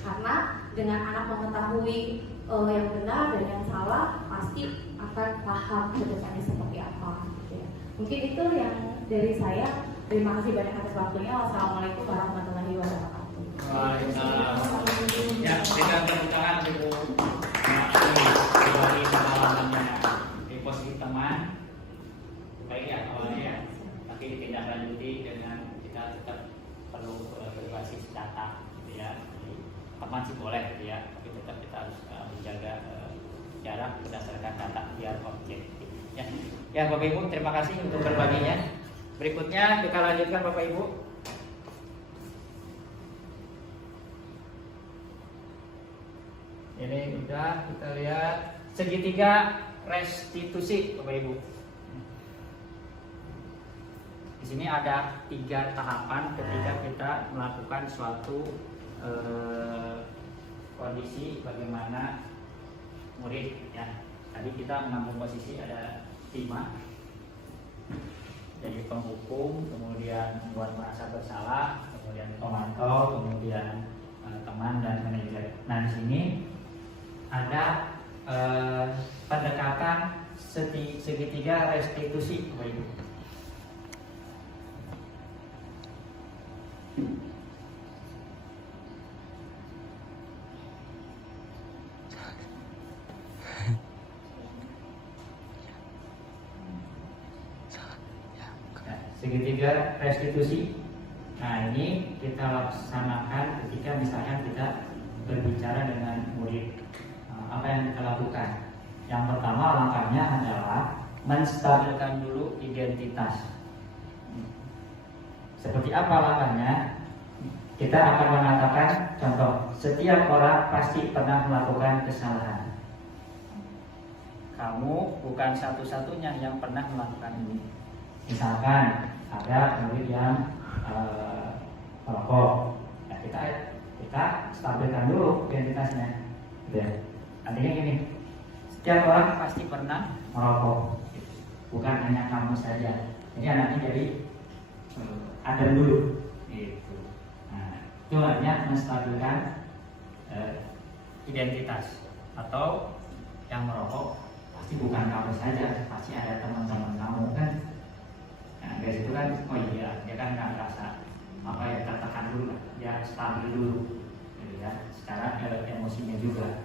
Karena dengan anak mengetahui yang benar dan yang salah, pasti akan paham kedepannya seperti apa. Gitu ya. Mungkin itu yang dari saya. Terima kasih banyak atas waktunya. Wassalamualaikum warahmatullahi wabarakatuh. Waalaikumsalam. Ya, kita tepuk tangan untuk berbagi pengalamannya di posisi teman. Baik ya awalnya ya, tapi ditindaklanjuti dengan kita tetap perlu berbasis data, gitu ya. Jadi, teman sih boleh, gitu ya, tapi tetap kita harus menjaga jarak berdasarkan data biar objektif. Ya, Bapak Ibu, terima kasih untuk berbaginya. Berikutnya kita lanjutkan Bapak Ibu. Ini udah kita lihat segitiga restitusi Bapak Ibu. Di sini ada 3 tahapan ketika kita melakukan suatu kondisi bagaimana murid ya. Tadi kita mengambil posisi ada 5. Jadi penghukum, kemudian membuat merasa bersalah, kemudian pemantau, kemudian teman dan manajer. Nah, di sini ada pendekatan segitiga restitusi, Bapak Ibu. Segitiga restitusi. Nah, ini kita laksanakan ketika misalnya kita berbicara dengan murid. Apa yang kita lakukan? Yang pertama langkahnya adalah menstabilkan dulu identitas. Seperti apa langkahnya? Kita akan mengatakan contoh, setiap orang pasti pernah melakukan kesalahan. Kamu bukan satu-satunya yang pernah melakukan ini. Misalkan ada murid yang merokok, nah, kita stabilkan dulu identitasnya. Ya. Artinya gini, setiap orang pasti pernah merokok, bukan hanya kamu saja. Jadi anaknya jadi ada dulu. Gitu. Nah, itu artinya menstabilkan identitas. Atau yang merokok pasti bukan kamu saja, pasti ada teman-teman kamu kan. Nah, dari situ kan, oh iya, dia kan nggak merasa apa ya, tertekan dulu, dia stabil dulu, gitu ya, secara emosinya juga.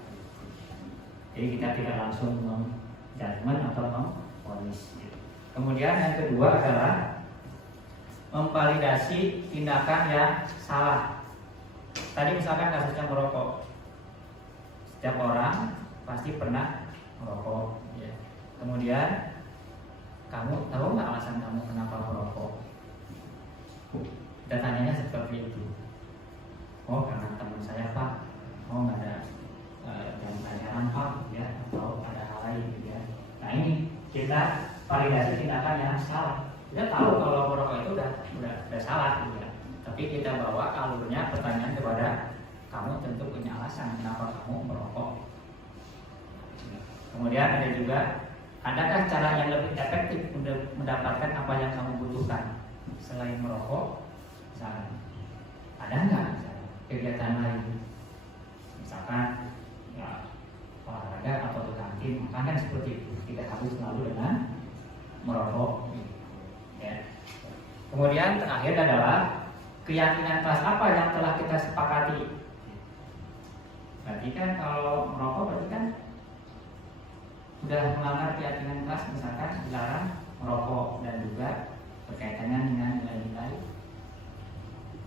Jadi kita tidak langsung menjudgment atau memvonis. Gitu. Kemudian yang kedua adalah memvalidasi tindakan yang salah. Tadi misalkan kasusnya merokok, setiap orang pasti pernah merokok. Ya. Kemudian kamu tahu nggak alasan kamu kenapa merokok? Kita tanyanya seperti itu. Oh, karena teman saya Pak. Oh, nggak ada jam pelajaran Pak, ya, atau ada hal lain, gitu ya. Nah, ini kita validasi tindakan yang salah. Kita tahu kalau merokok itu udah salah, gitu ya. Tapi kita bawa alurnya pertanyaan kepada kamu tentu punya alasan kenapa kamu merokok. Kemudian ada juga, adakah cara yang lebih efektif untuk mendapatkan apa yang kamu butuhkan selain merokok? Misalnya, ada nggak kegiatan lain? Misalkan ya, olahraga atau ke kantin, makanan seperti itu. Tidak harus selalu dengan merokok. Ya. Kemudian terakhir adalah keyakinan kelas apa yang telah kita sepakati. Berarti kan kalau merokok berarti kan sudah melanggar keyakinan kelas, misalkan dilarang merokok dan juga berkaitannya dengan nilai-nilai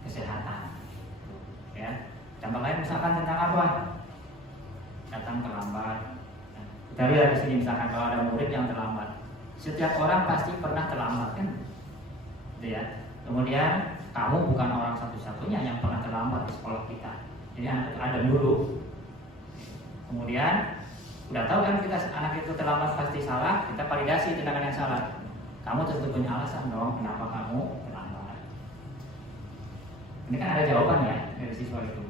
kesehatan. Ya, contoh lain misalkan tentang apa? Datang terlambat. Kita lihat di sini misalkan kalau ada murid yang terlambat, setiap orang pasti pernah terlambat kan? Gitu ya. Kemudian kamu bukan orang satu-satunya yang pernah terlambat di sekolah kita. Jadi anak itu ada dulu. Kemudian udah tahu kan kita anak itu terlambat pasti salah, kita validasi tindakan yang salah. Kamu tentu punya alasan dong kenapa kamu terlambat. Ini kan ada jawaban ya dari siswa itu.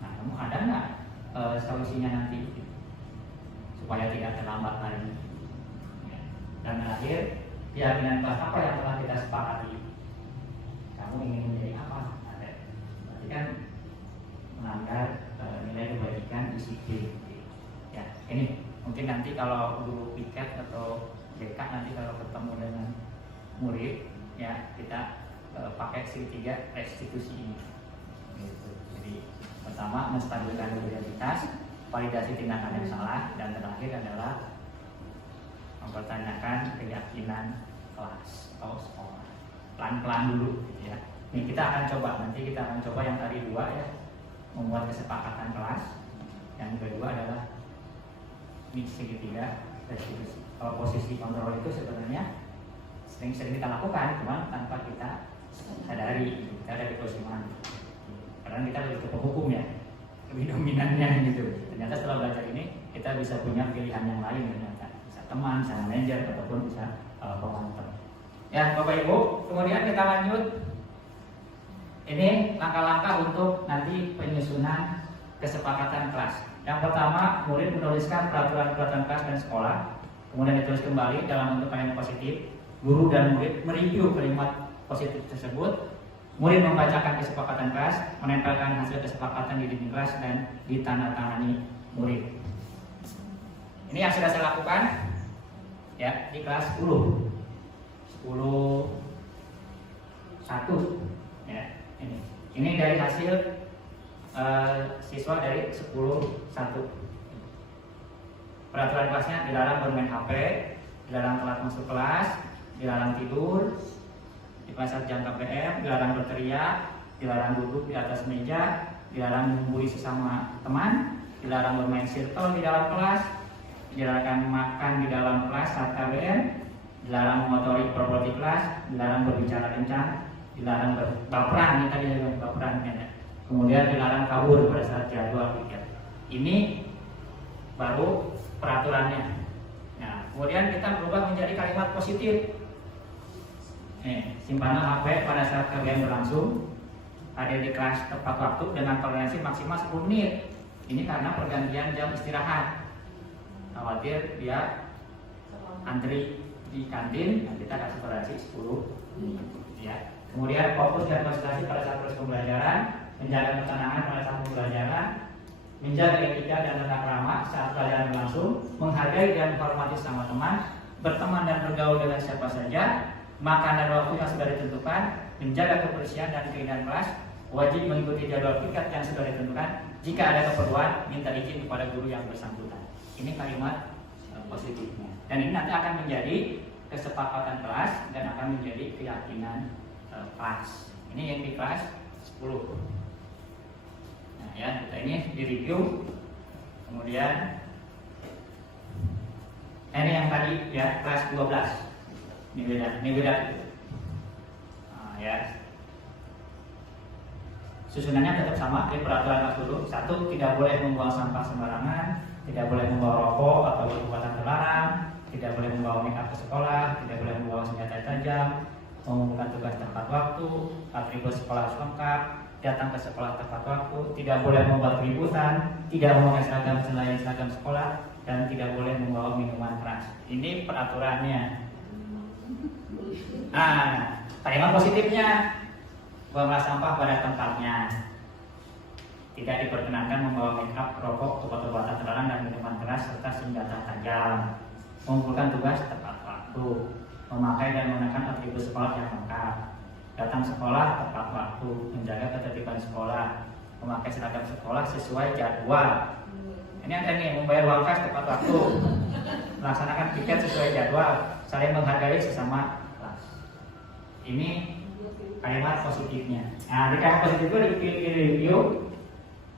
Nah, kamu ada nggak solusinya nanti supaya tidak terlambat lagi? Ya. Dan terakhir, keyakinan kelas apa yang telah kita sepakati? Kamu ingin menjadi apa? Ada. Berarti kan melanggar nilai kebajikan disiplin. Ya, ini mungkin nanti kalau guru piket atau BK nanti kalau ketemu dengan murid, ya kita pakai segitiga restitusi ini. Gitu. Jadi pertama menstabilkan identitas, validasi tindakan yang salah, dan terakhir adalah mempertanyakan keyakinan kelas atau sekolah. Pelan-pelan dulu, gitu ya. Ini kita akan coba, nanti kita akan coba yang tadi dua ya, membuat kesepakatan kelas. Yang kedua adalah ini segitiga restitusi. Kalau posisi kontrol itu sebenarnya sering-sering kita lakukan, cuma tanpa kita sadari kita ada di posisi mana. Karena kita lebih ke penghukum ya, lebih dominannya gitu. Ternyata setelah belajar ini kita bisa punya pilihan yang lain ternyata. Bisa teman, bisa manajer, ataupun bisa pemantau. Ya Bapak Ibu, kemudian kita lanjut. Ini langkah-langkah untuk nanti penyusunan kesepakatan kelas. Yang pertama, murid menuliskan peraturan-peraturan kelas dan sekolah, kemudian ditulis kembali dalam bentuk kalimat positif. Guru dan murid mereview kalimat positif tersebut. Murid membacakan kesepakatan kelas, menempelkan hasil kesepakatan di dinding kelas dan ditandatangani murid. Ini yang sudah saya lakukan ya di kelas 10 1 ya, ini dari hasil siswa dari 10 1. Peraturan kelasnya dilarang bermain HP, dilarang telat masuk kelas, dilarang tidur, Di kelas 1 jam KPM dilarang berteriak, dilarang duduk di atas meja, dilarang menggurui sesama teman, dilarang bermain circle di dalam kelas, dilarang makan di dalam kelas saat KBM, dilarang mengotori properti kelas, dilarang berbicara kencang, dilarang berbaperan, ini tadi saya baperan ya. Kemudian dilarang kabur pada saat jadwal pikir. Ini baru peraturannya. Nah, kemudian kita berubah menjadi kalimat positif. Simpanan HP pada saat KBM berlangsung, ada di kelas tepat waktu dengan toleransi maksimal 10 menit. Ini karena pergantian jam istirahat. Khawatir dia antri di kantin, nah kita kasih toleransi 10 menit. Ya. Kemudian fokus dan konsentrasi pada saat proses pembelajaran, menjaga ketenangan pada saat pembelajaran, menjaga etika dan tata krama saat pelajaran berlangsung, menghargai dan menghormati sama teman, berteman dan bergaul dengan siapa saja, makan dan waktu yang sudah ditentukan, menjaga kebersihan dan keindahan kelas, wajib mengikuti jadwal piket yang sudah ditentukan. Jika ada keperluan, minta izin kepada guru yang bersangkutan. Ini kalimat positifnya. Dan ini nanti akan menjadi kesepakatan kelas dan akan menjadi keyakinan kelas. Ini yang di kelas 10. Nah ya, kita ini di review. Kemudian ini yang tadi ya, kelas 12. Ini beda. Nah, ya. Susunannya tetap sama, di peraturan kelas dulu. 1, tidak boleh membuang sampah sembarangan, tidak boleh membawa rokok atau obat terlarang, tidak boleh membawa make up ke sekolah, tidak boleh membawa senjata tajam, mengumpulkan tugas tepat waktu, atribut sekolah harus lengkap, datang ke sekolah tepat waktu, tidak boleh membuat keributan, tidak memakai seragam selain seragam sekolah, dan tidak boleh membawa minuman keras. Ini peraturannya. Nah, kalimat positifnya, buanglah sampah pada tempatnya. Tidak diperkenankan membawa make up, rokok, obat-obatan terlarang dan minuman keras serta senjata tajam. Mengumpulkan tugas tepat waktu, memakai dan menggunakan atribut sekolah yang lengkap, datang sekolah tepat waktu, menjaga ketertiban sekolah, memakai seragam sekolah sesuai jadwal. Ini ada nih, membayar uang kas tepat waktu, melaksanakan piket sesuai jadwal, saling menghargai sesama kelas. Ini kalimat positifnya. Nah, di kalimat positif itu di review,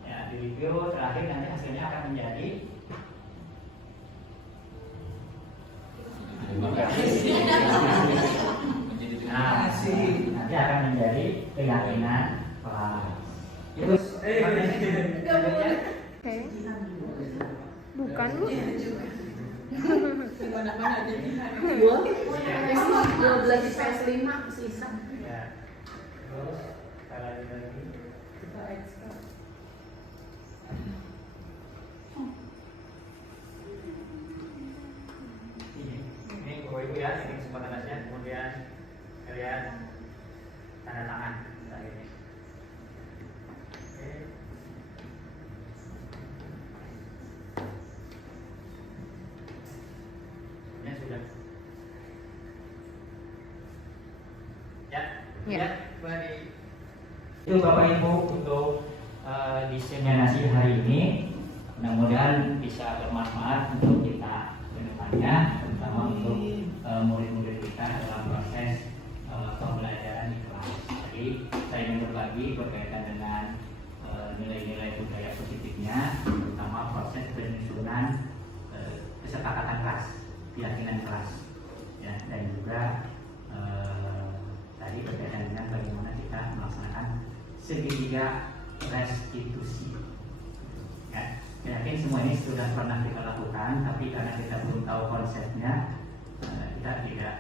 ya, di review terakhir nanti hasilnya akan menjadi nanti akan menjadi keyakinan kelas. Itu bukan lu. Gua 12 IPS 5 sisa. ya. Terus lagi. Ini Bapak Ibu ya, ini kesempatan aja, kemudian kalian tanda tangan saat ini. Oke. Ya sudah. Ya. Itu Bapak Ibu untuk diseminasi hari ini. Mudah-mudahan bisa bermanfaat untuk kita ke depannya, terutama untuk murid-murid kita dalam proses pembelajaran di kelas. Jadi saya ingin berbagi berkaitan dengan nilai-nilai budaya positifnya, terutama proses penyusunan kesepakatan kelas, keyakinan kelas, ya, dan juga tadi berkaitan dengan bagaimana kita melaksanakan segitiga restitusi. Ya, yakin semua ini sudah pernah kita lakukan, tapi karena kita belum tahu konsepnya, kita tidak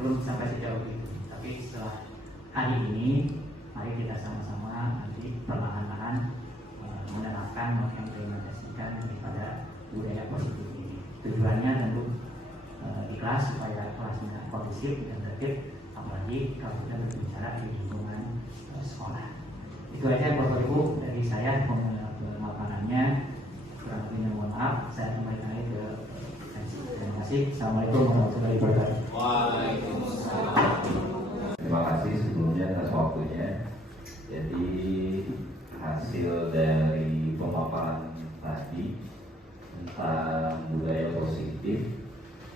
belum sampai sejauh itu. Tapi setelah hari ini, mari kita sama-sama nanti perlahan-lahan menerapkan, mengimplementasikan daripada budaya positif ini. Tujuannya tentu di kelas supaya kelasnya kondusif dan tertib, apalagi kalau kita berbicara di lingkungan sekolah. Itu aja Bapak Ibu dari saya pemaparannya. Kurang lebihnya mohon maaf. Saya kembali lagi ke terima kasih. Assalamualaikum warahmatullahi wabarakatuh. Waalaikumsalam. Terima kasih sebelumnya atas waktunya. Jadi hasil dari pemaparan tadi tentang budaya positif.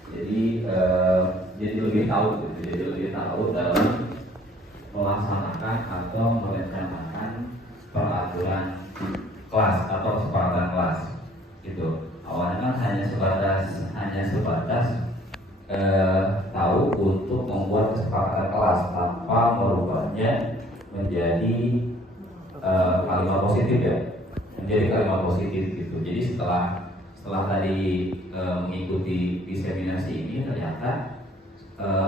Jadi jadi lebih tahu, gitu. Jadi lebih tahu dalam melaksanakan atau merencanakan peraturan kelas atau kesepakatan kelas gitu. Awalnya kan hanya sebatas tahu untuk membuat kesepakatan kelas tanpa merubahnya menjadi kalimat positif ya, menjadi kalimat positif gitu. Jadi setelah tadi mengikuti diseminasi ini ternyata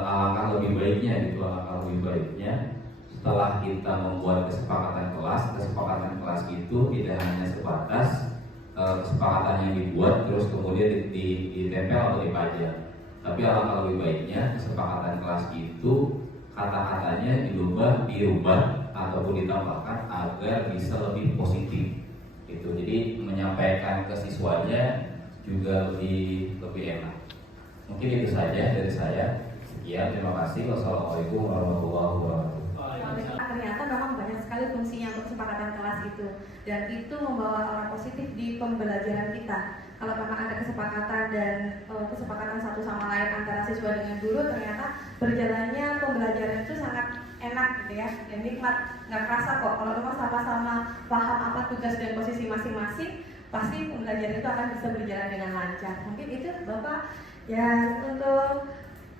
alangkah lebih baiknya gitu, alangkah lebih baiknya setelah kita membuat kesepakatan kelas itu tidak hanya sebatas kesepakatan yang dibuat terus kemudian ditempel atau dipajang, tapi alangkah lebih baiknya kesepakatan kelas itu kata-katanya dirubah ataupun ditambahkan agar bisa lebih positif gitu. Jadi menyampaikan ke siswanya juga lebih enak. Mungkin itu saja dari saya. Sekian, terima kasih. Wassalamualaikum warahmatullahi wabarakatuh. Ternyata memang banyak sekali fungsinya untuk kesepakatan kelas itu, dan itu membawa aura positif di pembelajaran kita. Kalau memang ada kesepakatan dan kesepakatan satu sama lain antara siswa dengan guru, ternyata berjalannya pembelajaran itu sangat enak gitu ya, dan nikmat, nggak kerasa kok. Kalau memang sama-sama paham apa tugas dan posisi masing-masing, pasti pembelajaran itu akan bisa berjalan dengan lancar. Mungkin itu Bapak. Ya, untuk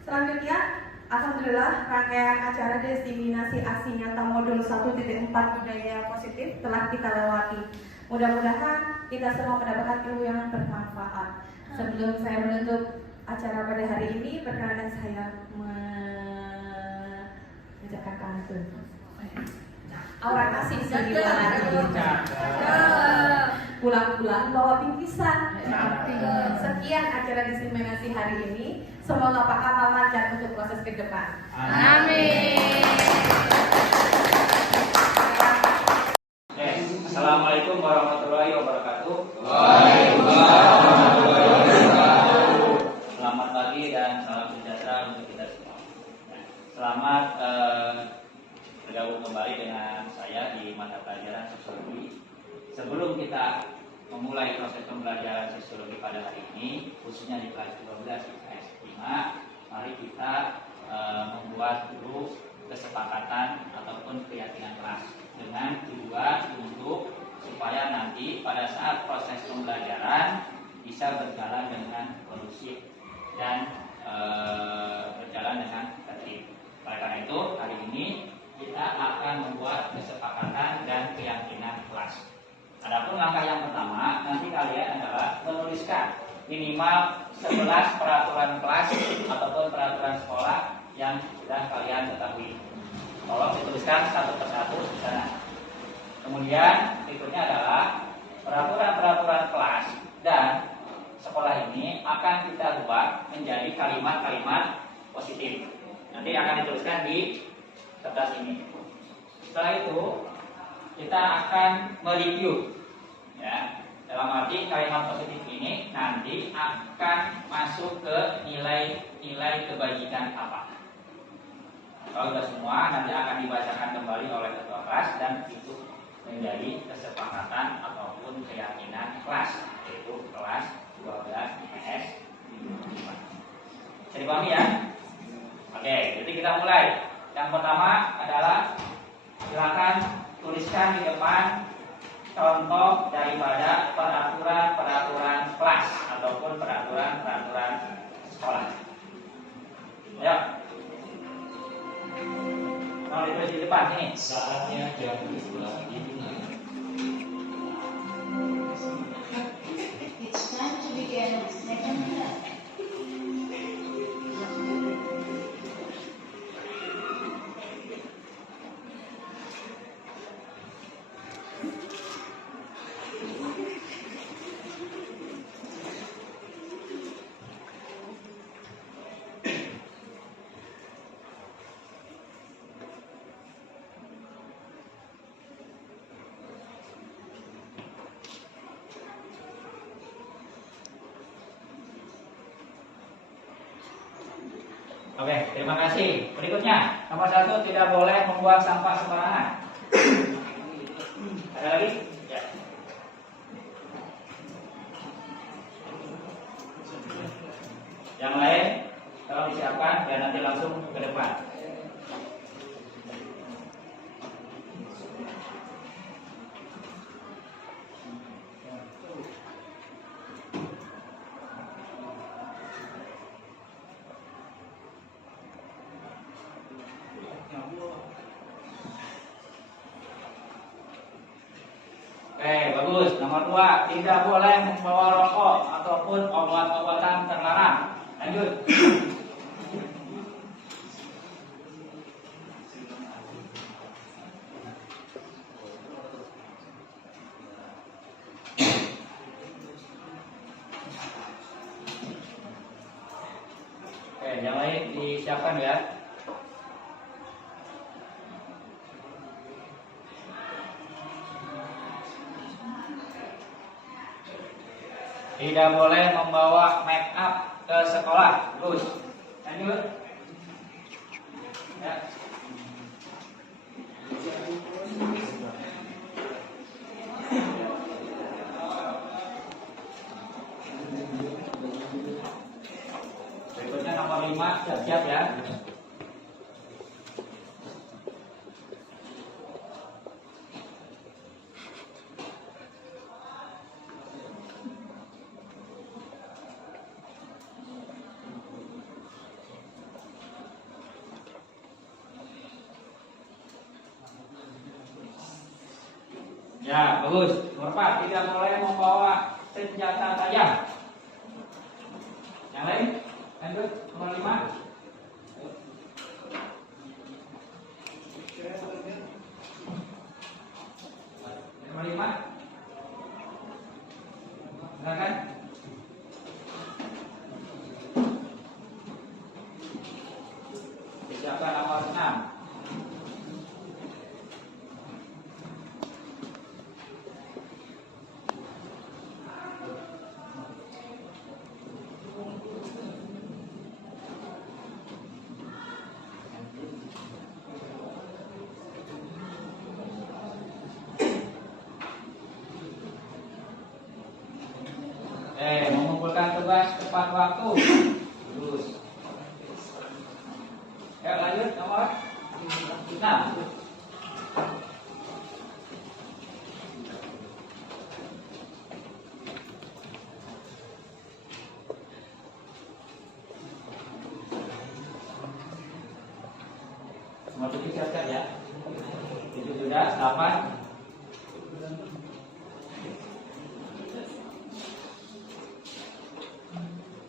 selanjutnya, alhamdulillah rangkaian acara diseminasi aksi nyata modul 1.4 budaya positif telah kita lewati. Mudah-mudahan kita semua mendapatkan ilmu yang bermanfaat. Sebelum saya menutup acara pada hari ini, perkenankan saya mengucapkan pantun. Aura kasih pulang-pulang bawa bingkisan. Sekian acara diseminasi hari ini. Semoga Pak Kamal lancar untuk proses ke depan. Amin. Assalamualaikum warahmatullahi wabarakatuh. Waalaikumsalam warahmatullahi wabarakatuh. Selamat pagi dan salam sejahtera untuk kita semua. Selamat bergabung kembali dengan saya di mata pelajaran sosiologi. Sebelum kita memulai proses pembelajaran sosiologi pada hari ini, khususnya di kelas 12 IPS 5, mari kita membuat dulu kesepakatan ataupun keyakinan kelas dengan tujuan untuk supaya nanti pada saat proses pembelajaran bisa berjalan dengan kondusif dan berjalan dengan tertib. Oleh karena itu, hari ini kita akan membuat kesepakatan dan keyakinan kelas. Adapun langkah yang pertama, nanti kalian adalah menuliskan minimal 11 peraturan kelas ataupun peraturan sekolah yang sudah kalian ketahui. Tolong dituliskan satu persatu di sana. Kemudian berikutnya adalah peraturan-peraturan kelas dan sekolah ini akan kita buat menjadi kalimat-kalimat positif. Nanti akan dituliskan di kertas ini. Setelah itu kita akan mereview, ya. Dalam arti kalimat positif ini nanti akan masuk ke nilai-nilai kebajikan apa. Kalau sudah semua nanti akan dibacakan kembali oleh ketua kelas dan itu menjadi kesepakatan ataupun keyakinan kelas, yaitu kelas 12 IPS 5. Bisa dipahami ya? Oke, jadi kita mulai. Yang pertama adalah silakan tuliskan di depan contoh daripada peraturan-peraturan kelas ataupun peraturan-peraturan sekolah. Ayo. Kalau ditulis di depan sini. Saatnya jam 12 dimulai. It's time to begin second class. Oke, terima kasih. Berikutnya, nomor 1, tidak boleh membuang sampah sembarangan. Ada lagi? Ya. Yang lain, tolong disiapkan biar Oke, bagus. Nomor 2, tidak boleh membawa rokok ataupun obat-obatan terlarang. Lanjut. Oke, yang lain disiapkan ya. Tidak boleh membawa make up ke sekolah. Terus, lanjut. Ya. Berikutnya nomor 5, siap-siap ya. Ya, bagus. Nomor 4, tidak boleh membawa senjata tajam. Yang lain? Lanjut, nomor 5. Nomor 5. Silakan. Siapa nomor 6? Mengumpulkan tugas tepat waktu. Terus. Ya, lanjut nomor 6. Semua tulis siap-siap ya. Itu sudah 8.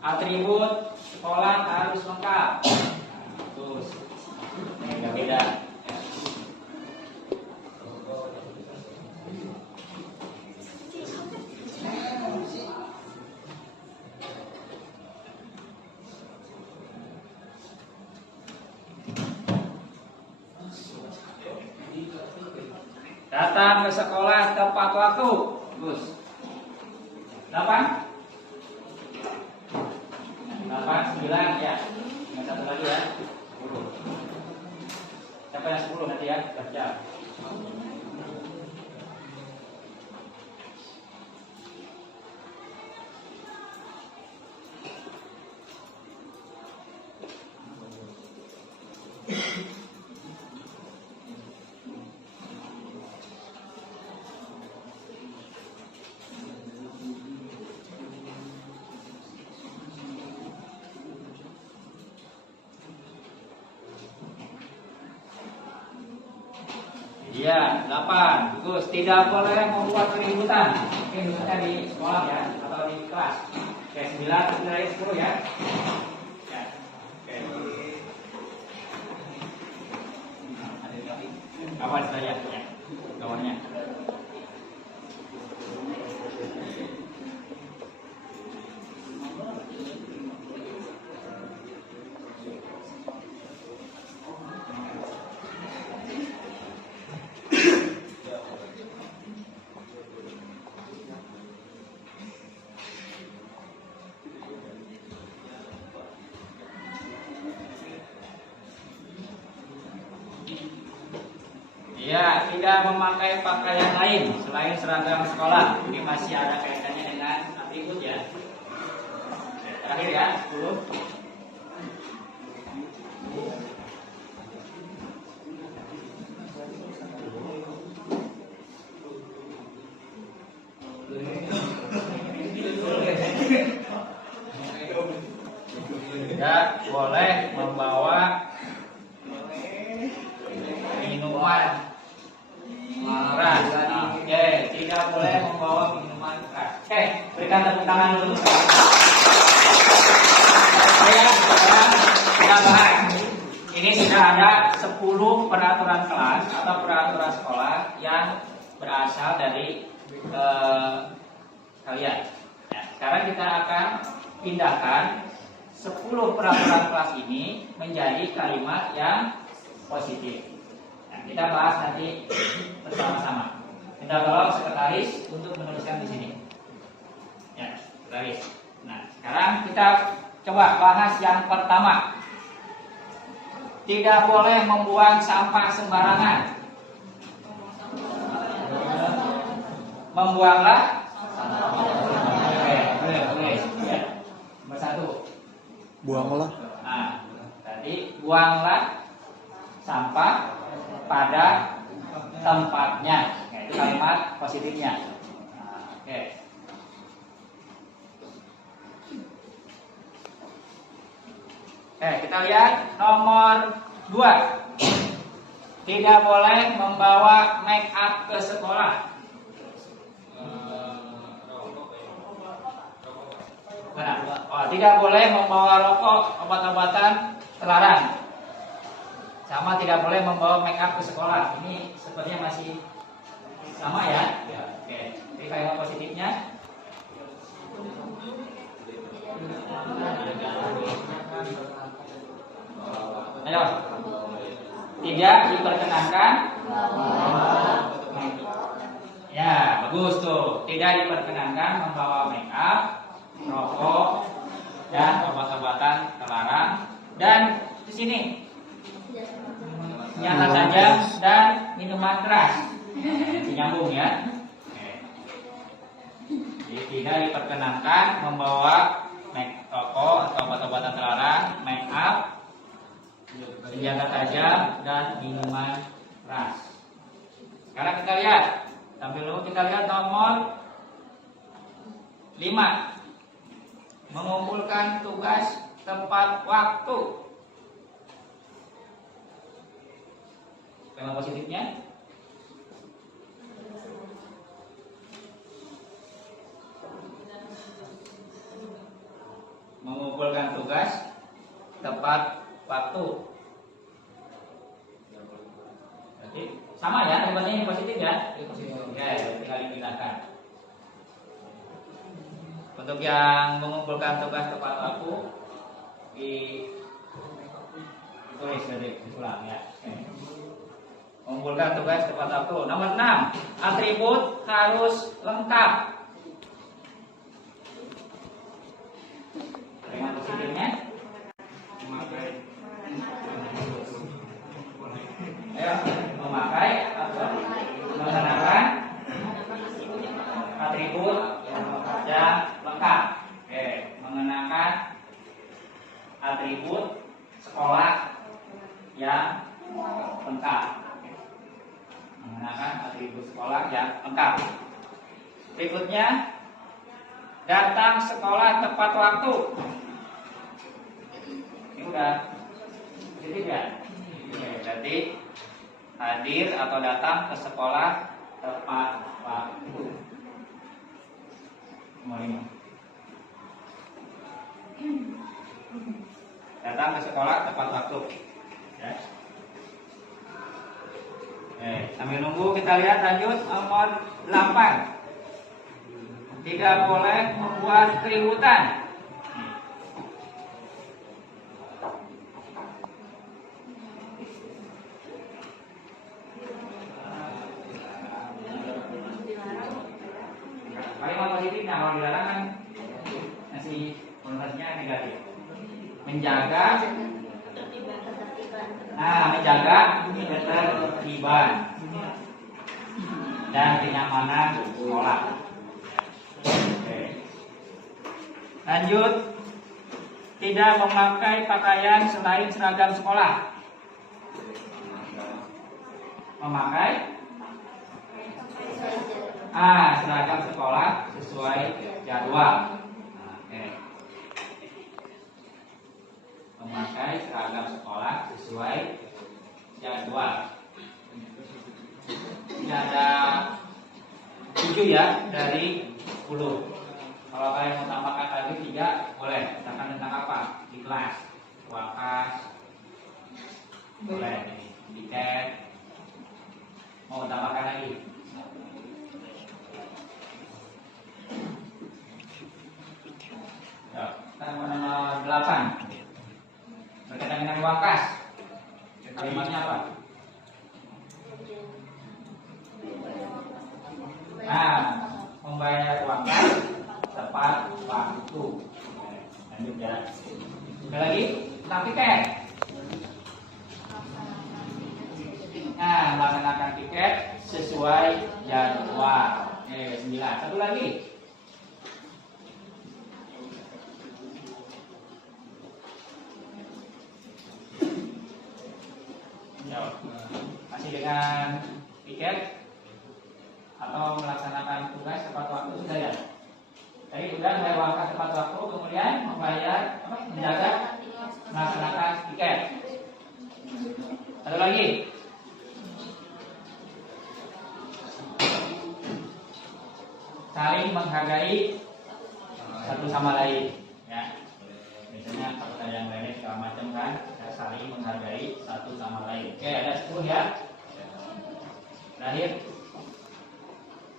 Atribut sekolah harus lengkap. Terus, beda-beda. Datang ke sekolah tepat waktu. Terus, 8. 8, 9 ya. Yang satu lagi ya. 10. Siapa yang 10 nanti ya? Baca. Iya, 8. Bagus. Tidak boleh membuat keributan. Mungkin misalnya di sekolah ya, atau di kelas. Oke, 9, 10 ya. Ya. Oke. Apa saja ya? Gambarnya. Ya, tidak memakai pakaian lain selain seragam sekolah. Ini masih ada kaitannya dengan atribut ya. Terakhir ya, 10. Tidak boleh membawa minuman keras. Oke, tidak boleh membawa minuman keras. Oke, berikan tepuk tangan dulu. Sekarang kita bahas. Ini sudah ada 10 peraturan kelas atau peraturan sekolah yang berasal dari kalian. Nah, sekarang kita akan pindahkan 10 peraturan kelas ini menjadi kalimat yang positif. Nah, kita bahas nanti bersama-sama. Minta tolong sekretaris untuk menuliskan di sini. Ya, sekretaris. Nah, sekarang kita coba bahas yang pertama. Tidak boleh membuang sampah sembarangan. Membuanglah. Oke, boleh. Ya. Nomor 1. Buanglah. Nah, tadi buanglah sampah pada tempatnya. Nah, itu kalimat positifnya. Nah, oke. Kita lihat nomor 2. Tidak boleh membawa make up ke sekolah. Tidak boleh membawa rokok, obat-obatan terlarang. Sama tidak boleh membawa make up ke sekolah. Ini sepertinya masih sama ya. Oke. Jadi kalimat positifnya. Ayo. Tidak diperkenankan. Ya, bagus tuh. Tidak diperkenankan membawa make up, rokok, dan obat-obatan terlarang. Dan di sini senjata tajam dan minuman keras. Nyambung ya. Jadi tidak diperkenankan membawa rokok atau obat-obatan terlarang, make up, senjata tajam dan minuman keras. Sekarang kita lihat, sambil dulu kita lihat nomor 5. Mengumpulkan tugas tepat waktu. Kalimat positifnya. Mengumpulkan tugas tepat waktu. Berarti sama ya, kalimatnya yang positif ya. Oke, tinggal dipindahkan. Untuk yang mengumpulkan tugas tepat waktu ditulis dari ulang ya. Mengumpulkan tugas tepat waktu. Nomor 6, atribut harus lengkap. Kalimat positifnya. Memakai atau mengenakan atribut yang lengkap. Oke, mengenakan atribut sekolah yang lengkap. Mengenakan atribut sekolah yang lengkap. Berikutnya, datang sekolah tepat waktu. Ini udah positif ya. Oke, berarti hadir atau datang ke sekolah tepat waktu. Nomor 5. Datang ke sekolah tepat waktu. Ya. Sambil nunggu kita lihat lanjut nomor 8. Tidak boleh membuat keributan. Kalimat positifnya kalau dilarang kan masih konotasinya negatif. Menjaga ketertiban dan kenyamanan sekolah. Oke. Lanjut, tidak memakai pakaian selain seragam sekolah. Memakai seragam sekolah sesuai jadwal. Oke. Memakai seragam sekolah sesuai jadwal. Tidak ada 3 7 ya dari 10. Kalau kalian mau tambahkan lagi 3 boleh. Misalkan tentang apa? Di kelas, uang kas, boleh. Tiket. Mau tambahkan lagi? Ya, nomor 8 berkaitan dengan uang kas. Kalimatnya apa? Nah, membayar uang kas tepat waktu. Lanjut ya. Ada lagi tentang tiket. Nah, melaksanakan tiket sesuai jadwal. 9. Satu lagi. Masih dengan tiket atau melaksanakan tugas tepat waktu sudah ya? Tadi sudah membayar uang kas tepat waktu, kemudian membayar menjaga melaksanakan tiket. Satu lagi. Saling menghargai satu sama lain. Ya. Misalnya kalau ada yang lain segala macam kan, ya, saling menghargai satu sama lain. Oke, ada 10 ya. Terakhir,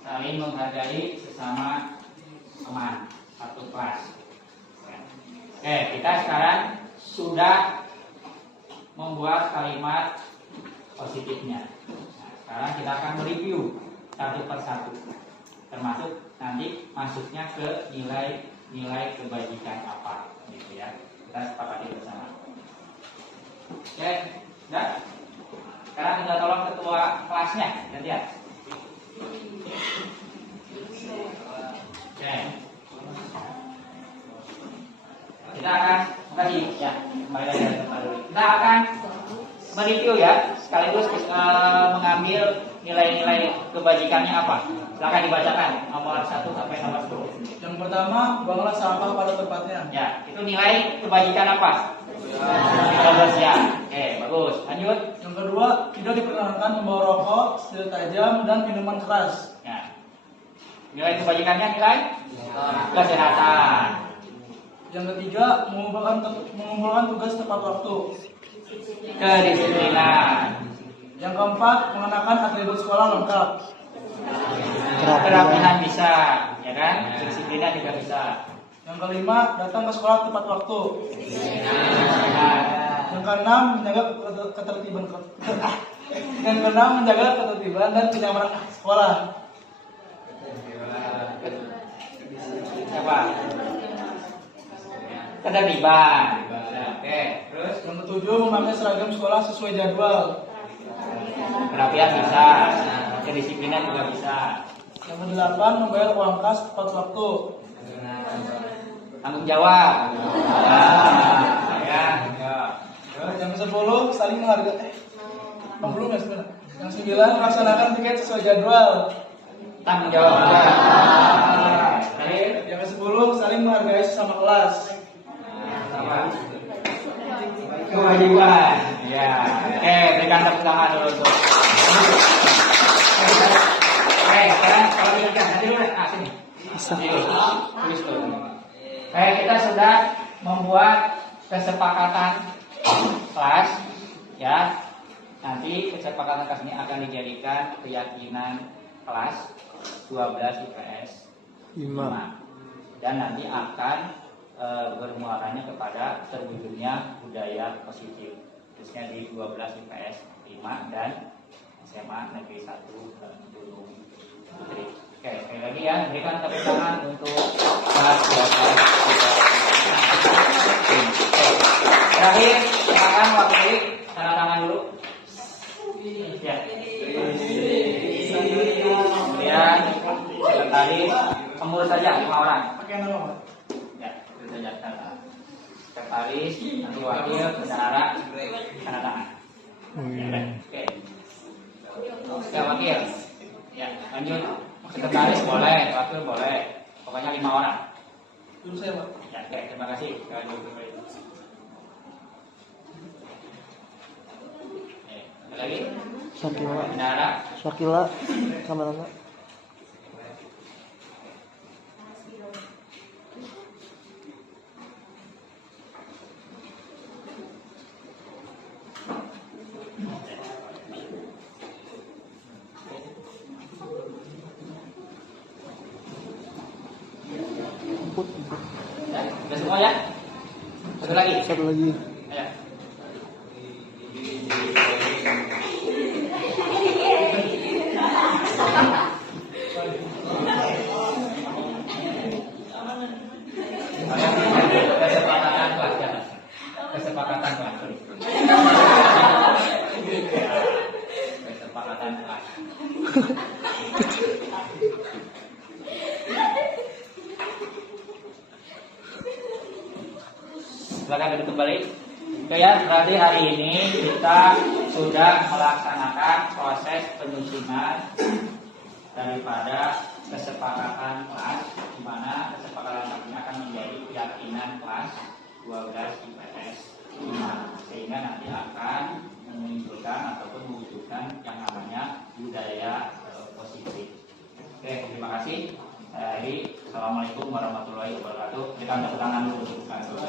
saling menghargai sesama teman satu kelas. Oke, kita sekarang sudah membuat kalimat positifnya. Nah, sekarang kita akan mereview satu persatu, termasuk nanti masuknya ke nilai kebajikan apa, gitu ya. Kita sepakati bersama. Oke, udah. Sekarang kita tolong ketua kelasnya, gantian. Oke. Kita akan ya, kembali lagi ke tempat dulu. Kita akan mereview ya, sekaligus mengambil nilai-nilai kebajikannya apa. Silakan dibacakan nomor 1 sampai nomor 10. Yang pertama, buanglah sampah pada tempatnya. Ya, itu nilai kebajikan apa? 13 ya. Oke, bagus. Lanjut. Yang kedua, tidak diperkenankan membawa rokok, senjata tajam, dan minuman keras. Ya. Nilai kebajikannya nilai kesehatan. Yang ketiga, mengumpulkan tugas tepat waktu. Kedisiplinan. Yang keempat, mengenakan atribut sekolah lengkap. Kerapihan bisa, ya kan? Kedisiplinan juga bisa. Yang kelima, datang ke sekolah tepat waktu. Yang keenam, menjaga ketertiban. Yang keenam, menjaga ketertiban dan kenyamanan sekolah. Apa? Ketertiban. Oke, terus Yang ketujuh, memakai seragam sekolah sesuai jadwal. kerapihan bisa, kedisiplinan juga bisa. Yang kedelapan, membayar uang kas tepat waktu. Tanggung jawab. Ya. Yang ke-10, saling menghargai. Belum ya sebenarnya. Yang 9, melaksanakan tiket sesuai jadwal. Tanggung jawab juga. Yang ke-10, saling menghargai sesama kelas. Kewajiban. Ya. Oke, berikan tepuk tangan dulu untuk. Oke, sekarang kalau kita nanti dulu sini. Tulis dulu. Kita sudah membuat kesepakatan kelas, ya. Nanti kesepakatan kelas ini akan dijadikan keyakinan kelas 12 IPS 5. Dan nanti akan bermuaranya kepada terwujudnya budaya positif, khususnya di 12 IPS 5 dan SMA Negeri 1 Gunung Putri. Oke, sekali lagi ya, berikan tepuk tangan untuk kelas 12. Terakhir, silakan wakili tanda tangan dulu. Ya. Kemudian sekretaris pengurus saja 5 orang. Pakai nama apa? Ya, itu saja tanda. Sekretaris, nanti wakil, bendahara, tanda tangan. Ya, oke. Oke, wakil. Ya, lanjut. Sekretaris boleh, wakil boleh. Pokoknya 5 orang. Dulu saya, Pak. Ya, oke, terima kasih. Ada lagi? Sakila, Bendahara. Sakila, kameranya. Udah semua ya? Satu lagi. Ayo. Kesepakatan kelas ya. Kesepakatan kelas. Kesepakatan kelas. Silakan duduk kembali. Oke ya, berarti hari ini kita sudah melaksanakan proses penyusunan daripada kesepakatan kelas, di mana kesepakatan kelas ini akan menjadi keyakinan kelas 12 IPS 5, sehingga nanti akan menimbulkan ataupun mewujudkan yang namanya budaya positif. Oke, terima kasih. Jadi, assalamualaikum warahmatullahi wabarakatuh. Kita tepuk tangan dulu untuk kantor.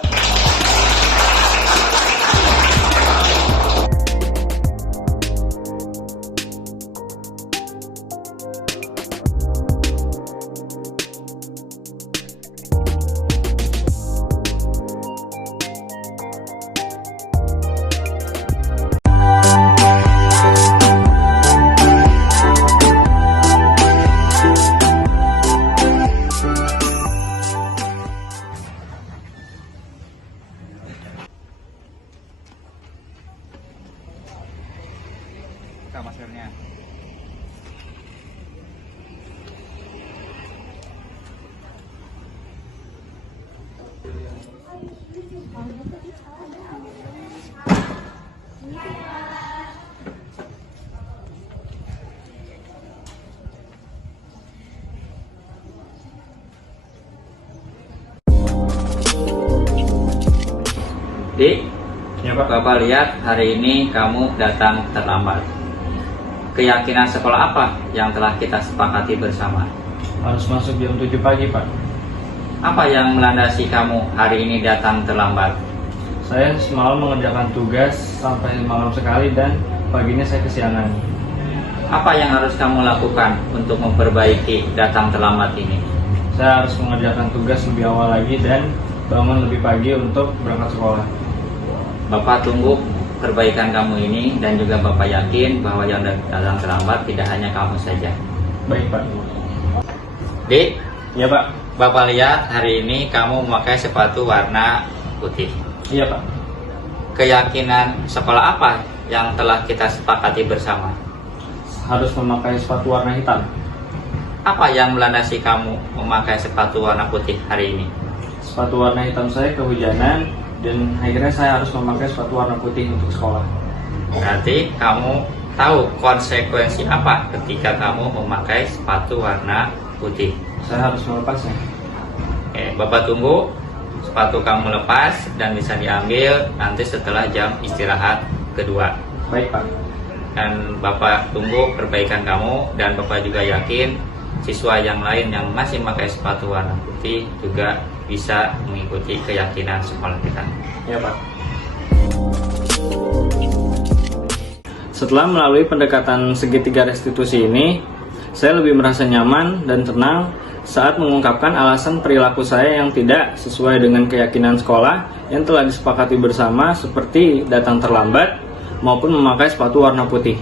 Buka maskernya. Dik, ya Pak. Bapak lihat hari ini kamu datang terlambat. Keyakinan sekolah apa yang telah kita sepakati bersama? Harus masuk jam 7 pagi, Pak. Apa yang melandasi kamu hari ini datang terlambat? Saya semalam mengerjakan tugas sampai malam sekali dan paginya saya kesiangan. Apa yang harus kamu lakukan untuk memperbaiki datang terlambat ini? Saya harus mengerjakan tugas lebih awal lagi dan bangun lebih pagi untuk berangkat sekolah. Bapak tunggu perbaikan kamu ini dan juga Bapak yakin bahwa yang datang terlambat tidak hanya kamu saja. Baik, Pak. Dik, Iya, Pak. Bapak lihat hari ini kamu memakai sepatu warna putih. Iya, Pak. Keyakinan sekolah apa yang telah kita sepakati bersama? Harus memakai sepatu warna hitam. Apa yang melandasi kamu memakai sepatu warna putih hari ini? Sepatu warna hitam saya kehujanan dan akhirnya saya harus memakai sepatu warna putih untuk sekolah. Berarti kamu tahu konsekuensi apa ketika kamu memakai sepatu warna putih? Saya harus melepasnya. Oke, Bapak tunggu sepatu kamu lepas dan bisa diambil nanti setelah jam istirahat kedua. Baik, Pak. Dan Bapak tunggu perbaikan kamu dan Bapak juga yakin siswa yang lain yang masih memakai sepatu warna putih juga bisa mengikuti keyakinan sekolah kita. Ya, Pak. Setelah melalui pendekatan segitiga restitusi ini, saya lebih merasa nyaman dan tenang saat mengungkapkan alasan perilaku saya yang tidak sesuai dengan keyakinan sekolah yang telah disepakati bersama seperti datang terlambat maupun memakai sepatu warna putih.